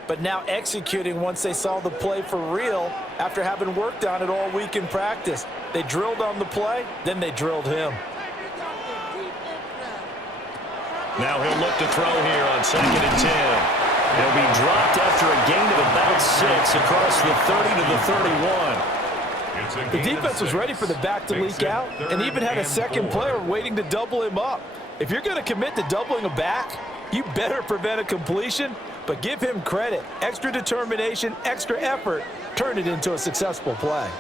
but now executing once they saw the play for real after having worked on it all week in practice. They drilled on the play, then they drilled him. Now he'll look to throw here on 2nd and 10. He'll be dropped after a gain of about 6 across the 30 to the 31. The defense was ready for the back to leak out and even had a second player waiting to double him up. If you're going to commit to doubling a back, you better prevent a completion, but give him credit. Extra determination, extra effort, turn it into a successful play.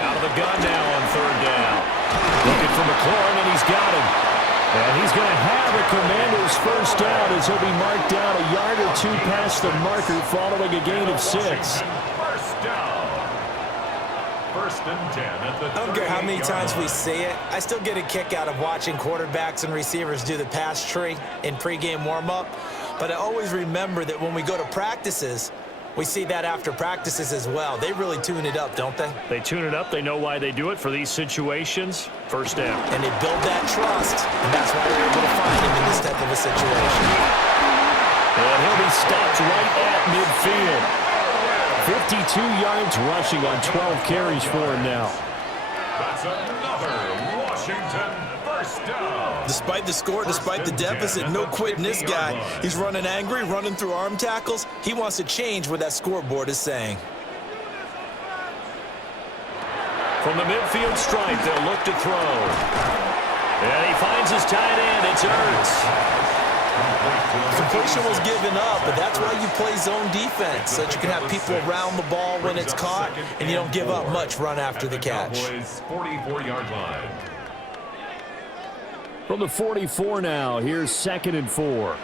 Out of the gun now on 3rd down. Looking for McLaurin, and he's got him. And he's going to have a Commander's 1st down as he'll be marked down a yard or 2 past the marker following a gain of 6. 1st down. 1st and 10 at the 30-yard line. I don't care how many times we see it. I still get a kick out of watching quarterbacks and receivers do the pass tree in pregame warm-up. But I always remember that when we go to practices, we see that after practices as well. They really tune it up, don't they? They tune it up. They know why they do it for these situations. 1st down. And they build that trust, and that's why they're able to find him in this type of a situation. And he'll be stopped right at midfield. 52 yards rushing on 12 carries for him now. That's another Washington 1st down. Despite the score, despite the deficit, no quitting this guy. He's running angry, running through arm tackles. He wants to change what that scoreboard is saying. From the midfield stripe, they'll look to throw. And he finds his tight end. It's Ertz. Completion was given up, but that's why you play zone defense, so that you can have people around the ball when it's caught, and you don't give up much run after the catch. 44-yard line. From the 44 now, here's 2nd and 4.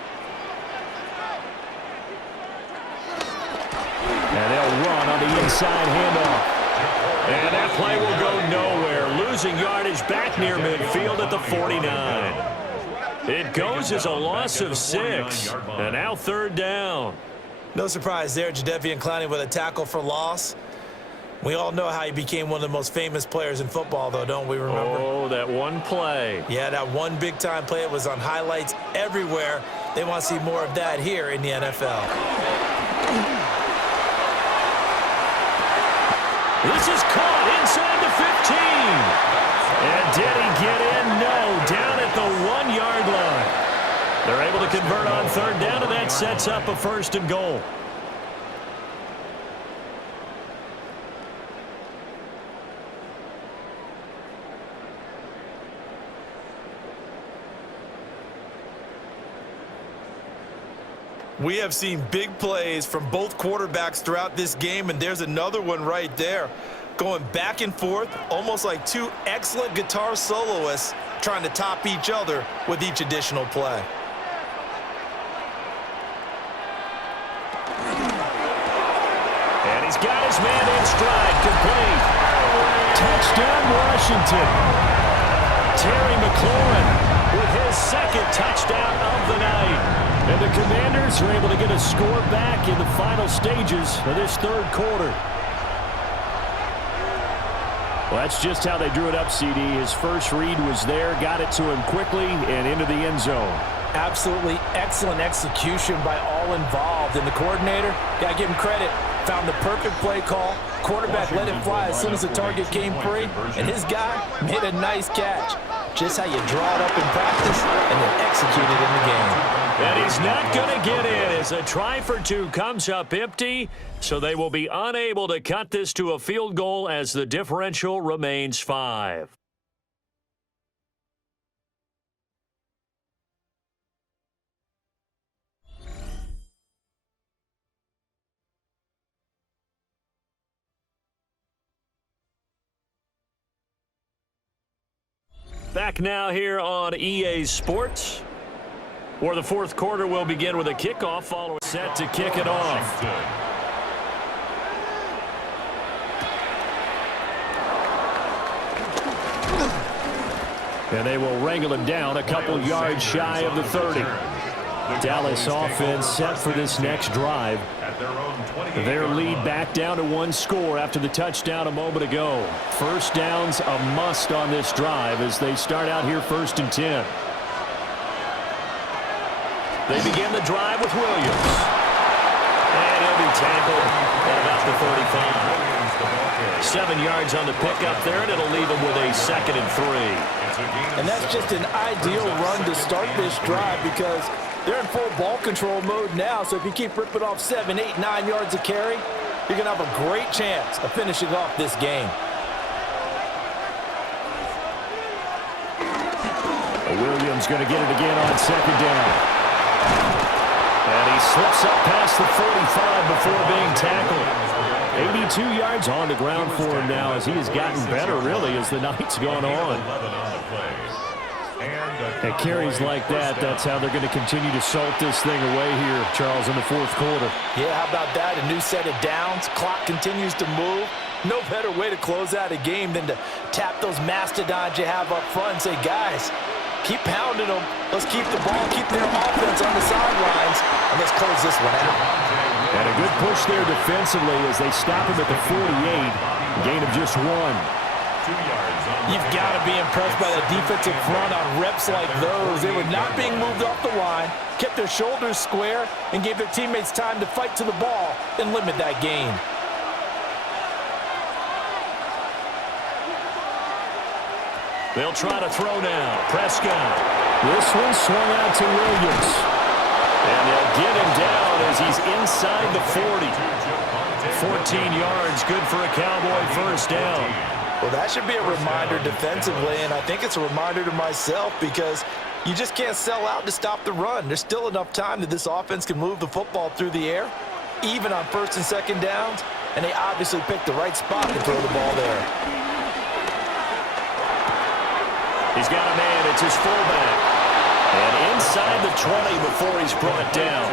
And they'll run on the inside handoff. And that play will go nowhere. Losing yardage back near midfield at the 49. It goes as a loss of 6. And now 3rd down. No surprise there, Jadeveon Clowney with a tackle for loss. We all know how he became one of the most famous players in football, though, don't we remember? Oh, that one play. Yeah, that one big-time play. It was on highlights everywhere. They want to see more of that here in the NFL. This is caught inside the 15. And did he get in? No, down at the 1-yard line. They're able to convert on 3rd down, and that sets up a 1st and goal. We have seen big plays from both quarterbacks throughout this game, and there's another one right there. Going back and forth, almost like two excellent guitar soloists trying to top each other with each additional play. And he's got his man in stride, complete. Touchdown, Washington. Terry McLaurin with his 2nd touchdown of the night. And the Commanders are able to get a score back in the final stages of this 3rd quarter. Well, that's just how they drew it up, CD. His first read was there, got it to him quickly, and into the end zone. Absolutely excellent execution by all involved. And the coordinator, got to give him credit, found the perfect play call. Quarterback let it fly as soon as the target came free, and his guy made a nice catch. Just how you draw it up in practice and then execute it in the game. And he's not going to get in as a try for 2 comes up empty, so they will be unable to cut this to a field goal as the differential remains 5. Back now here on EA Sports, where the 4th quarter will begin with a kickoff following set to kick it off. And they will wrangle him down a couple yards shy of the 30. Dallas offense set for this next drive. Their lead back down to 1 score after the touchdown a moment ago. 1st down's a must on this drive as they start out here 1st and 10. They begin the drive with Williams. And he'll be tackled at about the 35. 7 yards on the pickup there, and it'll leave him with a 2nd and 3. And that's just an ideal run to start this drive because they're in full ball control mode now, so if you keep ripping off 7, 8, 9 yards of carry, you're going to have a great chance of finishing off this game. Williams going to get it again on 2nd down. And he slips up past the 45 before being tackled. 82 yards on the ground for him now as he has gotten better, really, as the night's gone on. And carries like that, that's how they're going to continue to salt this thing away here, Charles, in the 4th quarter. Yeah, how about that? A new set of downs. Clock continues to move. No better way to close out a game than to tap those mastodons you have up front and say, guys, keep pounding them. Let's keep the ball, keep their offense on the sidelines, and let's close this one out. And a good push there defensively as they stop him at the 48. Gain of just 1. You've got to be impressed by the defensive front on reps like those. They were not being moved off the line, kept their shoulders square, and gave their teammates time to fight to the ball and limit that gain. They'll try to throw now. Prescott. This one swung out to Williams. And they'll get him down as he's inside the 40. 14 yards, good for a Cowboy 1st down. Well, that should be a reminder defensively, and I think it's a reminder to myself because You just can't sell out to stop the run. There's still enough time that this offense can move the football through the air, even on first and second downs, and they obviously picked the right spot to throw the ball there. He's got a man. It's his fullback. And inside the 20 before he's brought down.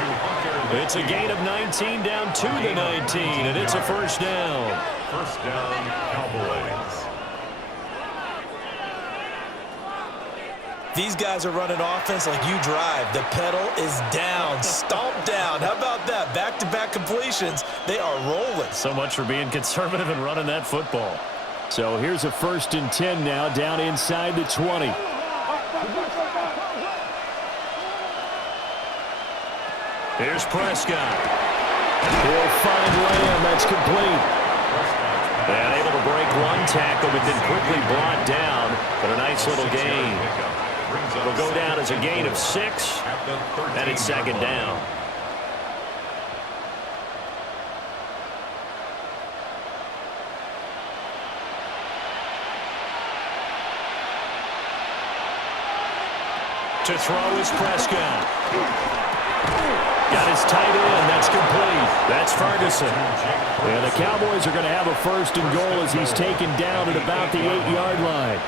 It's a gain of 19 down to the 19, and it's a first down. First down, Cowboys. These guys are running offense like you drive. The pedal is down, stomp down. How about that? Back-to-back completions. They are rolling. So much for being conservative and running that football. So here's a 1st and 10 now, down inside the 20. Here's Prescott. He'll find Lamb. That's complete. And able to break one tackle, but then quickly brought down. But a nice little gain. It'll go down as a gain of 6, and it's second down. To throw is Prescott. Got his tight end. That's complete. That's Ferguson. And the Cowboys are going to have a 1st and goal as he's taken down at about the 8-yard line.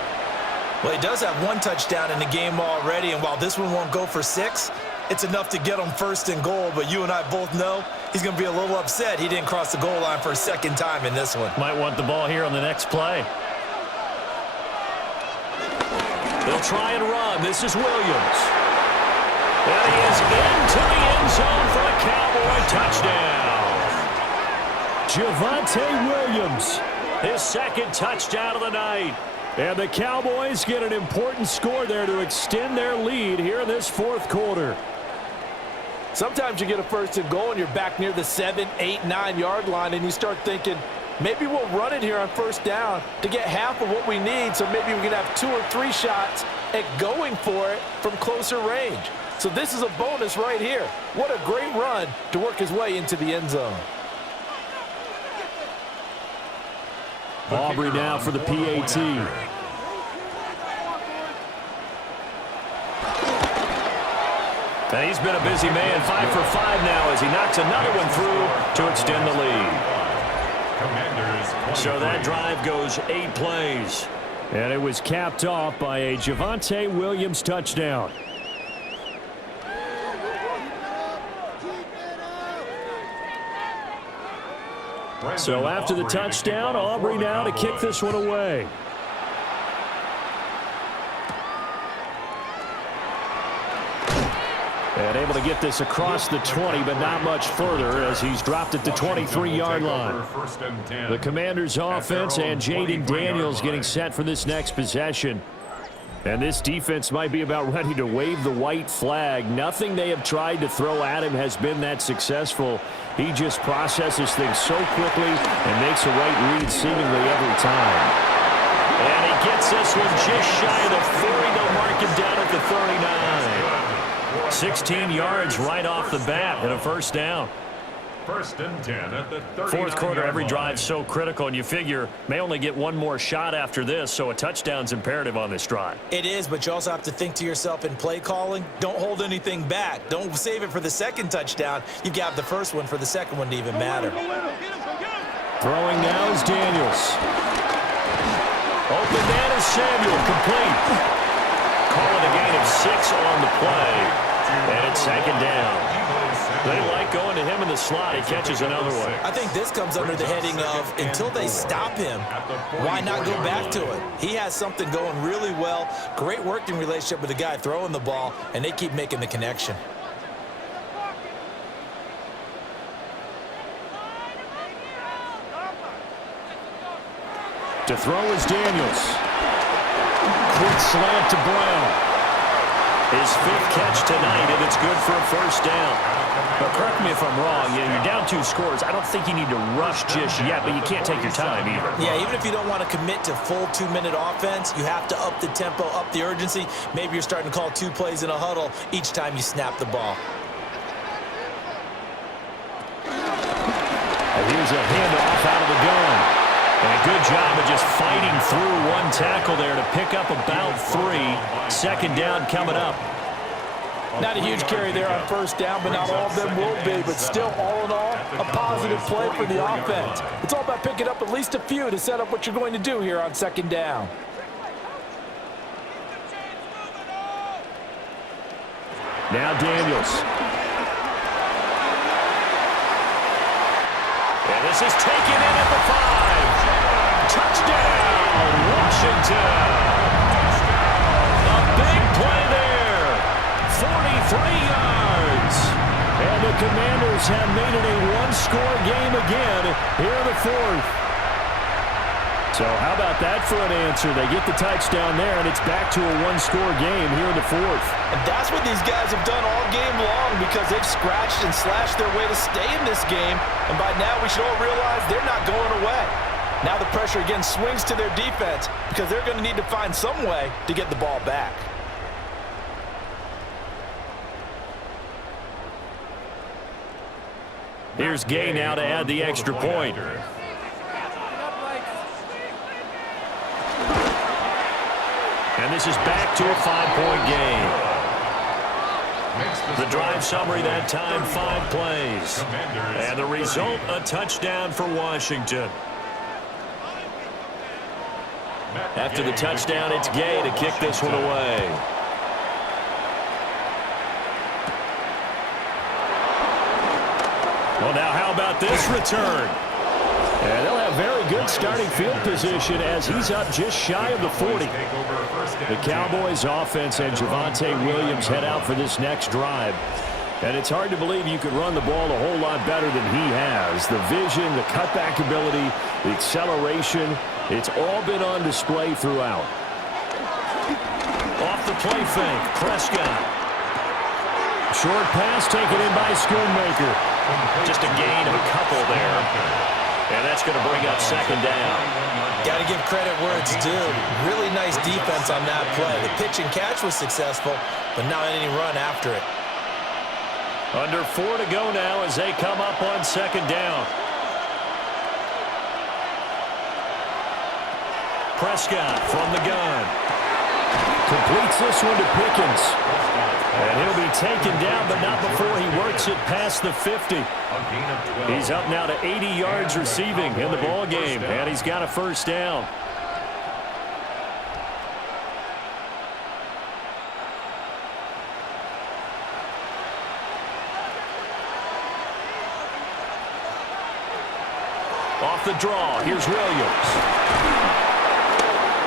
Well, he does have one touchdown in the game already, and while this one won't go for 6, it's enough to get him 1st and goal. But you and I both know he's going to be a little upset he didn't cross the goal line for a second time in this one. Might want the ball here on the next play. They'll try and run. This is Williams. And he is into the end zone for a Cowboy touchdown. Javonte Williams. His 2nd touchdown of the night. And the Cowboys get an important score there to extend their lead here in this 4th quarter. Sometimes you get a 1st and goal and you're back near the 7, 8, 9-yard line, and you start thinking, maybe we'll run it here on 1st down to get half of what we need, so maybe we can have 2 or 3 shots at going for it from closer range. So this is a bonus right here. What a great run to work his way into the end zone. Aubrey now for the PAT. And he's been a busy man, 5 for 5 now as he knocks another one through to extend the lead. So that drive goes 8 plays. And it was capped off by a Javonte Williams touchdown. So after the touchdown, Aubrey now to kick this one away. And able to get this across the 20, but not much further as he's dropped at the 23-yard line. The Commanders' offense and Jaden Daniels getting set for this next possession. And this defense might be about ready to wave the white flag. Nothing they have tried to throw at him has been that successful. He just processes things so quickly and makes a right read seemingly every time. And he gets this one just shy of the 40. They'll mark him down at the 39. 16 yards right off the bat and a 1st down. 1st and 10 at the 4th quarter, every drive so critical, and you figure may only get one more shot after this, so a touchdown's imperative on this drive. It is, but you also have to think to yourself in play calling, don't hold anything back. Don't save it for the 2nd touchdown. You got the 1st one for the 2nd one to even matter. Throwing now is Daniels. Open man is Samuel, complete. Call it a gain of 6 on the play, and it's 2nd down. They like going to him in the slot. He catches another one. I think this comes under the heading of until they stop him, why not go back to it? He has something going really well. Great working relationship with the guy throwing the ball, and they keep making the connection. To throw is Daniels. Quick slant to Brown. His 5th catch tonight, and it's good for a 1st down. But correct me if I'm wrong, you're down 2 scores. I don't think you need to rush just yet, but you can't take your time either. Yeah, even if you don't want to commit to full 2-minute offense, you have to up the tempo, up the urgency. Maybe you're starting to call 2 plays in a huddle each time you snap the ball. And here's a handoff out of the gun. And a good job of just fighting Wading through one tackle there to pick up about 3. Second down coming up. Not a huge carry there on first down, but not all of them will be. But still, all in all, a positive play for the offense. It's all about picking up at least a few to set up what you're going to do here on second down. Now Daniels. And this is taken in at the 5. Touchdown, Washington. A big play there. 43 yards. And the Commanders have made it a one-score game again here in the fourth. So how about that for an answer? They get the touchdown there, and it's back to a one-score game here in the fourth. And that's what these guys have done all game long because they've scratched and slashed their way to stay in this game. And by now, we should all realize they're not going away. Now the pressure again swings to their defense because they're going to need to find some way to get the ball back. Here's Gay now to add the extra point. And this is back to a 5-point game. The drive summary that time, 5 plays. And the result, a touchdown for Washington. After the touchdown, it's Gay to kick this one away. Well, now how about this return? And they'll have very good starting field position as he's up just shy of the 40. The Cowboys offense and Javonte Williams head out for this next drive. And it's hard to believe you could run the ball a whole lot better than he has. The vision, the cutback ability, the acceleration, it's all been on display throughout. Off the play fake, Prescott. Short pass taken in by Schoonmaker. Just a gain of a couple there. And that's going to bring up second down. Got to give credit where it's due. Really nice defense on that play. The pitch and catch was successful, but not any run after it. Under 4 to go now as they come up on second down. Prescott from the gun. Completes this one to Pickens. And he'll be taken down, but not before he works it past the 50. He's up now to 80 yards receiving in the ball game, and he's got a first down. Off the draw, here's Williams.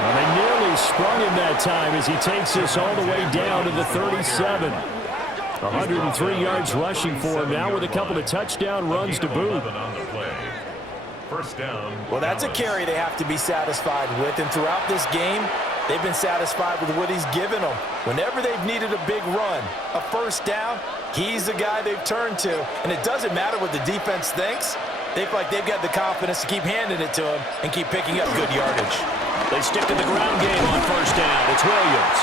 Well, they nearly sprung him that time as he takes this all the way down to the 37. 103 yards rushing for him now with a couple of touchdown runs to boot. First down. Well, that's a carry they have to be satisfied with, and throughout this game, they've been satisfied with what he's given them. Whenever they've needed a big run, a first down, he's the guy they've turned to, and it doesn't matter what the defense thinks. They feel like they've got the confidence to keep handing it to him and keep picking up good yardage. They stick to the ground game on first down. It's Williams.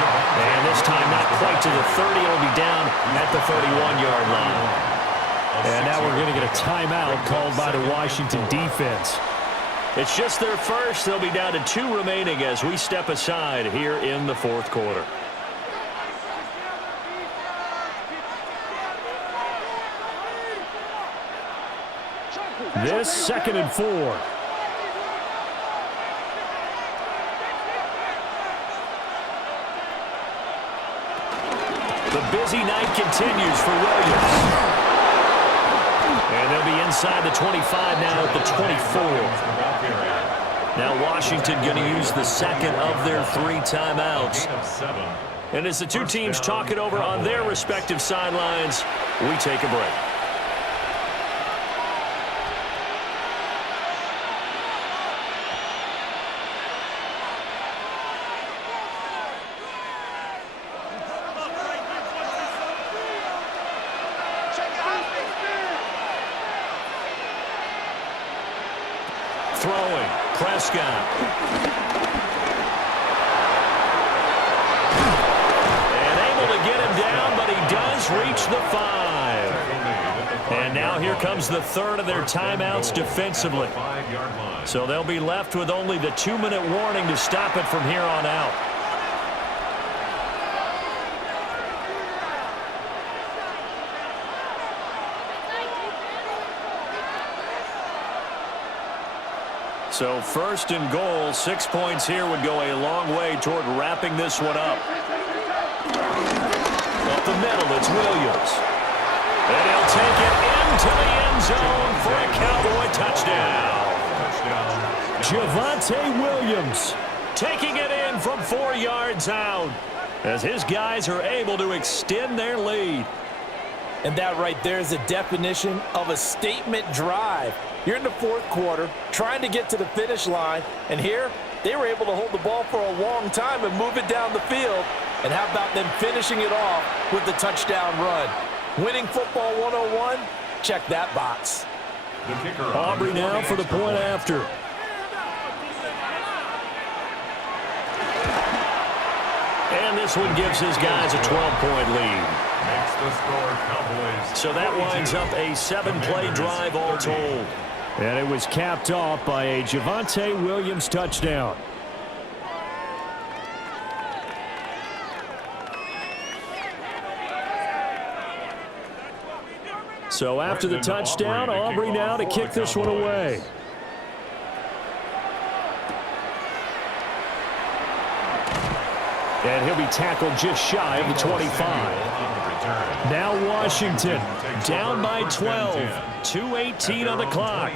And this time not quite to the 30. It'll be down at the 31-yard line. And now we're going to get a timeout called by the Washington defense. It's just their first. They'll be down to 2 remaining as we step aside here in the fourth quarter. This 2nd and 4. The busy night continues for Williams. And they'll be inside the 25 now at the 24. Now Washington going to use the second of their 3 timeouts. And as the two teams talk it over on their respective sidelines, we take a break. Throwing, Prescott. And able to get him down, but he does reach the 5. And now here comes the third of their timeouts defensively. So they'll be left with only the 2-minute warning to stop it from here on out. So first and goal, 6 points here would go a long way toward wrapping this one up. Up the middle, it's Williams. And he'll take it into the end zone for a Cowboy touchdown. Javonte Williams Taking it in from 4 yards out as his guys are able to extend their lead. And that right there is a definition of a statement drive. You're in the fourth quarter, trying to get to the finish line, and here they were able to hold the ball for a long time and move it down the field. And how about them finishing it off with the touchdown run? Winning football 101? Check that box. Aubrey now for the point after. And this one gives his guys a 12-point lead. Makes the score Cowboys. So that winds up a 7-play drive all told. And it was capped off by a Javonte Williams touchdown. So after the touchdown, Aubrey now to kick this one away. And he'll be tackled just shy of the 25. Now Washington down by 12. 2:18 on the clock.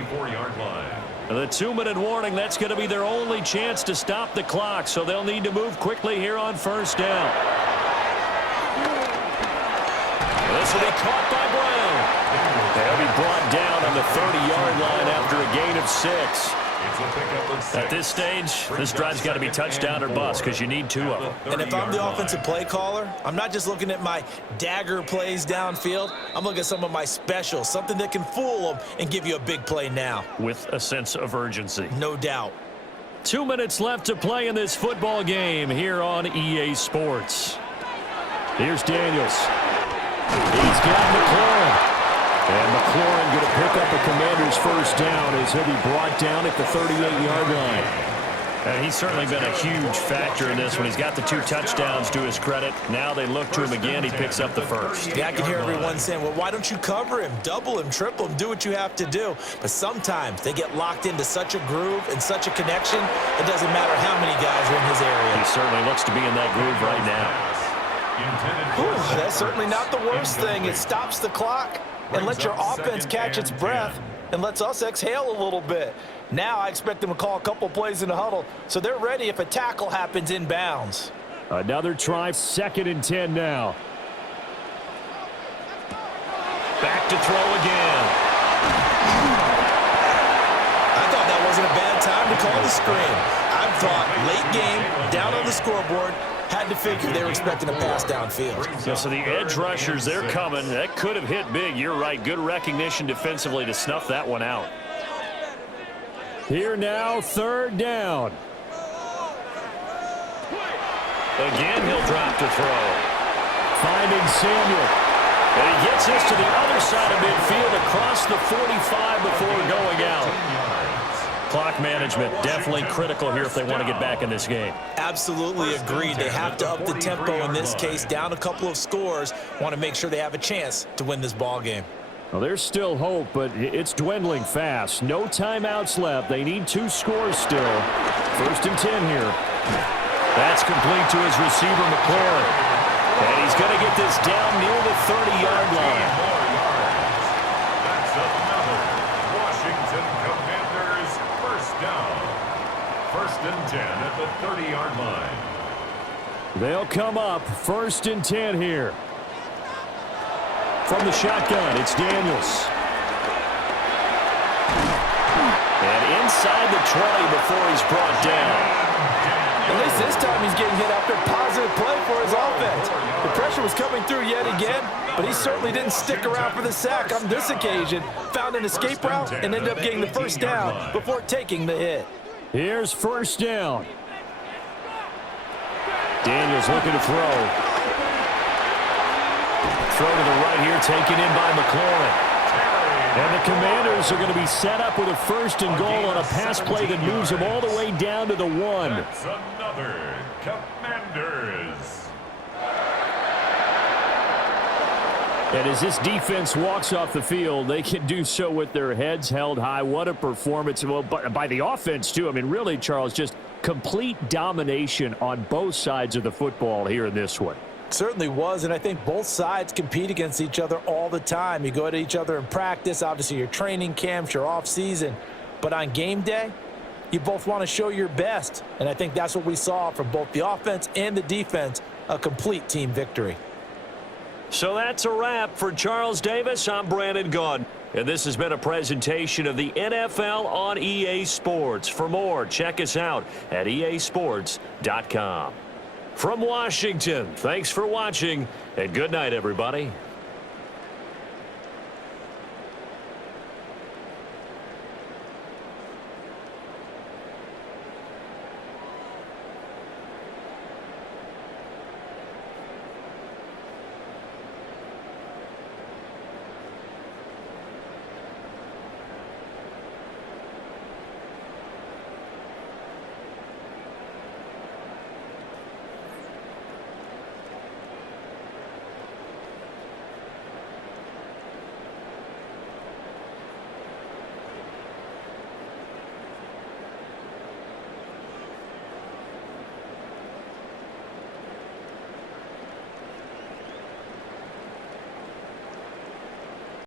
The 2-minute warning, that's going to be their only chance to stop the clock, so they'll need to move quickly here on first down. This will be caught by Brown. They'll be brought down on the 30-yard line after a gain of 6. At this stage, this drive's got to be touchdown or bust because you need 2 of them. And if I'm the offensive play caller, I'm not just looking at my dagger plays downfield. I'm looking at some of my specials, something that can fool them and give you a big play now. With a sense of urgency. No doubt. 2 minutes left to play in this football game here on EA Sports. Here's Daniels. He's got McLaurin. And McLaurin going to pick up a Commander's first down as he'll be brought down at the 38-yard line. And he's certainly been a huge factor in this one. He's got the 2 touchdowns to his credit. Now they look to him again. He picks up the first. Yeah, I can hear everyone saying, well, why don't you cover him, double him, triple him, do what you have to do. But sometimes they get locked into such a groove and such a connection, it doesn't matter how many guys are in his area. He certainly looks to be in that groove right now. Whew, that's certainly not the worst thing. It stops the clock and lets your offense catch its breath and lets us exhale a little bit. Now I expect them to call a couple plays in the huddle so they're ready if a tackle happens inbounds. Another try, 2nd and 10 now. Back to throw again. I thought that wasn't a bad time to call the screen. I thought late game, down on the scoreboard, had to figure they were expecting a pass downfield. Yeah, so the edge rushers, they're coming. That could have hit big. You're right. Good recognition defensively to snuff that one out. Here now, 3rd down. Again, he'll drop to throw. Finding Samuel. And he gets this to the other side of midfield across the 45 before going out. Clock management definitely critical here if they want to get back in this game. Absolutely agreed. They have to up the tempo in this case, down a couple of scores. Want to make sure they have a chance to win this ball game. Well, there's still hope, but it's dwindling fast. No timeouts left. They need 2 scores still. 1st and 10 here. That's complete to his receiver, McLaurin. And he's going to get this down near the 30-yard line. That's another Washington Commanders first down. 1st and 10 at the 30-yard line. They'll come up 1st and 10 here. From the shotgun, it's Daniels. And inside the 20 before he's brought down. At least this time he's getting hit after positive play for his offense. The pressure was coming through yet again, but he certainly didn't stick around for the sack on this occasion. Found an escape route and ended up getting the first down before taking the hit. Here's 1st down. Daniels looking to throw. Throw to the right here, taken in by McLaurin. And the Commanders are going to be set up with a 1st and goal on a pass play that moves them all the way down to the 1. That's another Commanders. And as this defense walks off the field, they can do so with their heads held high. What a performance by the offense, too. I mean, really, Charles, just complete domination on both sides of the football here in this one. Certainly was, and I think both sides compete against each other all the time. You go at each other in practice, obviously your training camps, your off-season. But on game day, you both want to show your best. And I think that's what we saw from both the offense and the defense, a complete team victory. So that's a wrap for Charles Davis. I'm Brandon Gaudin, and this has been a presentation of the NFL on EA Sports. For more, check us out at easports.com. From Washington, thanks for watching, and good night, everybody.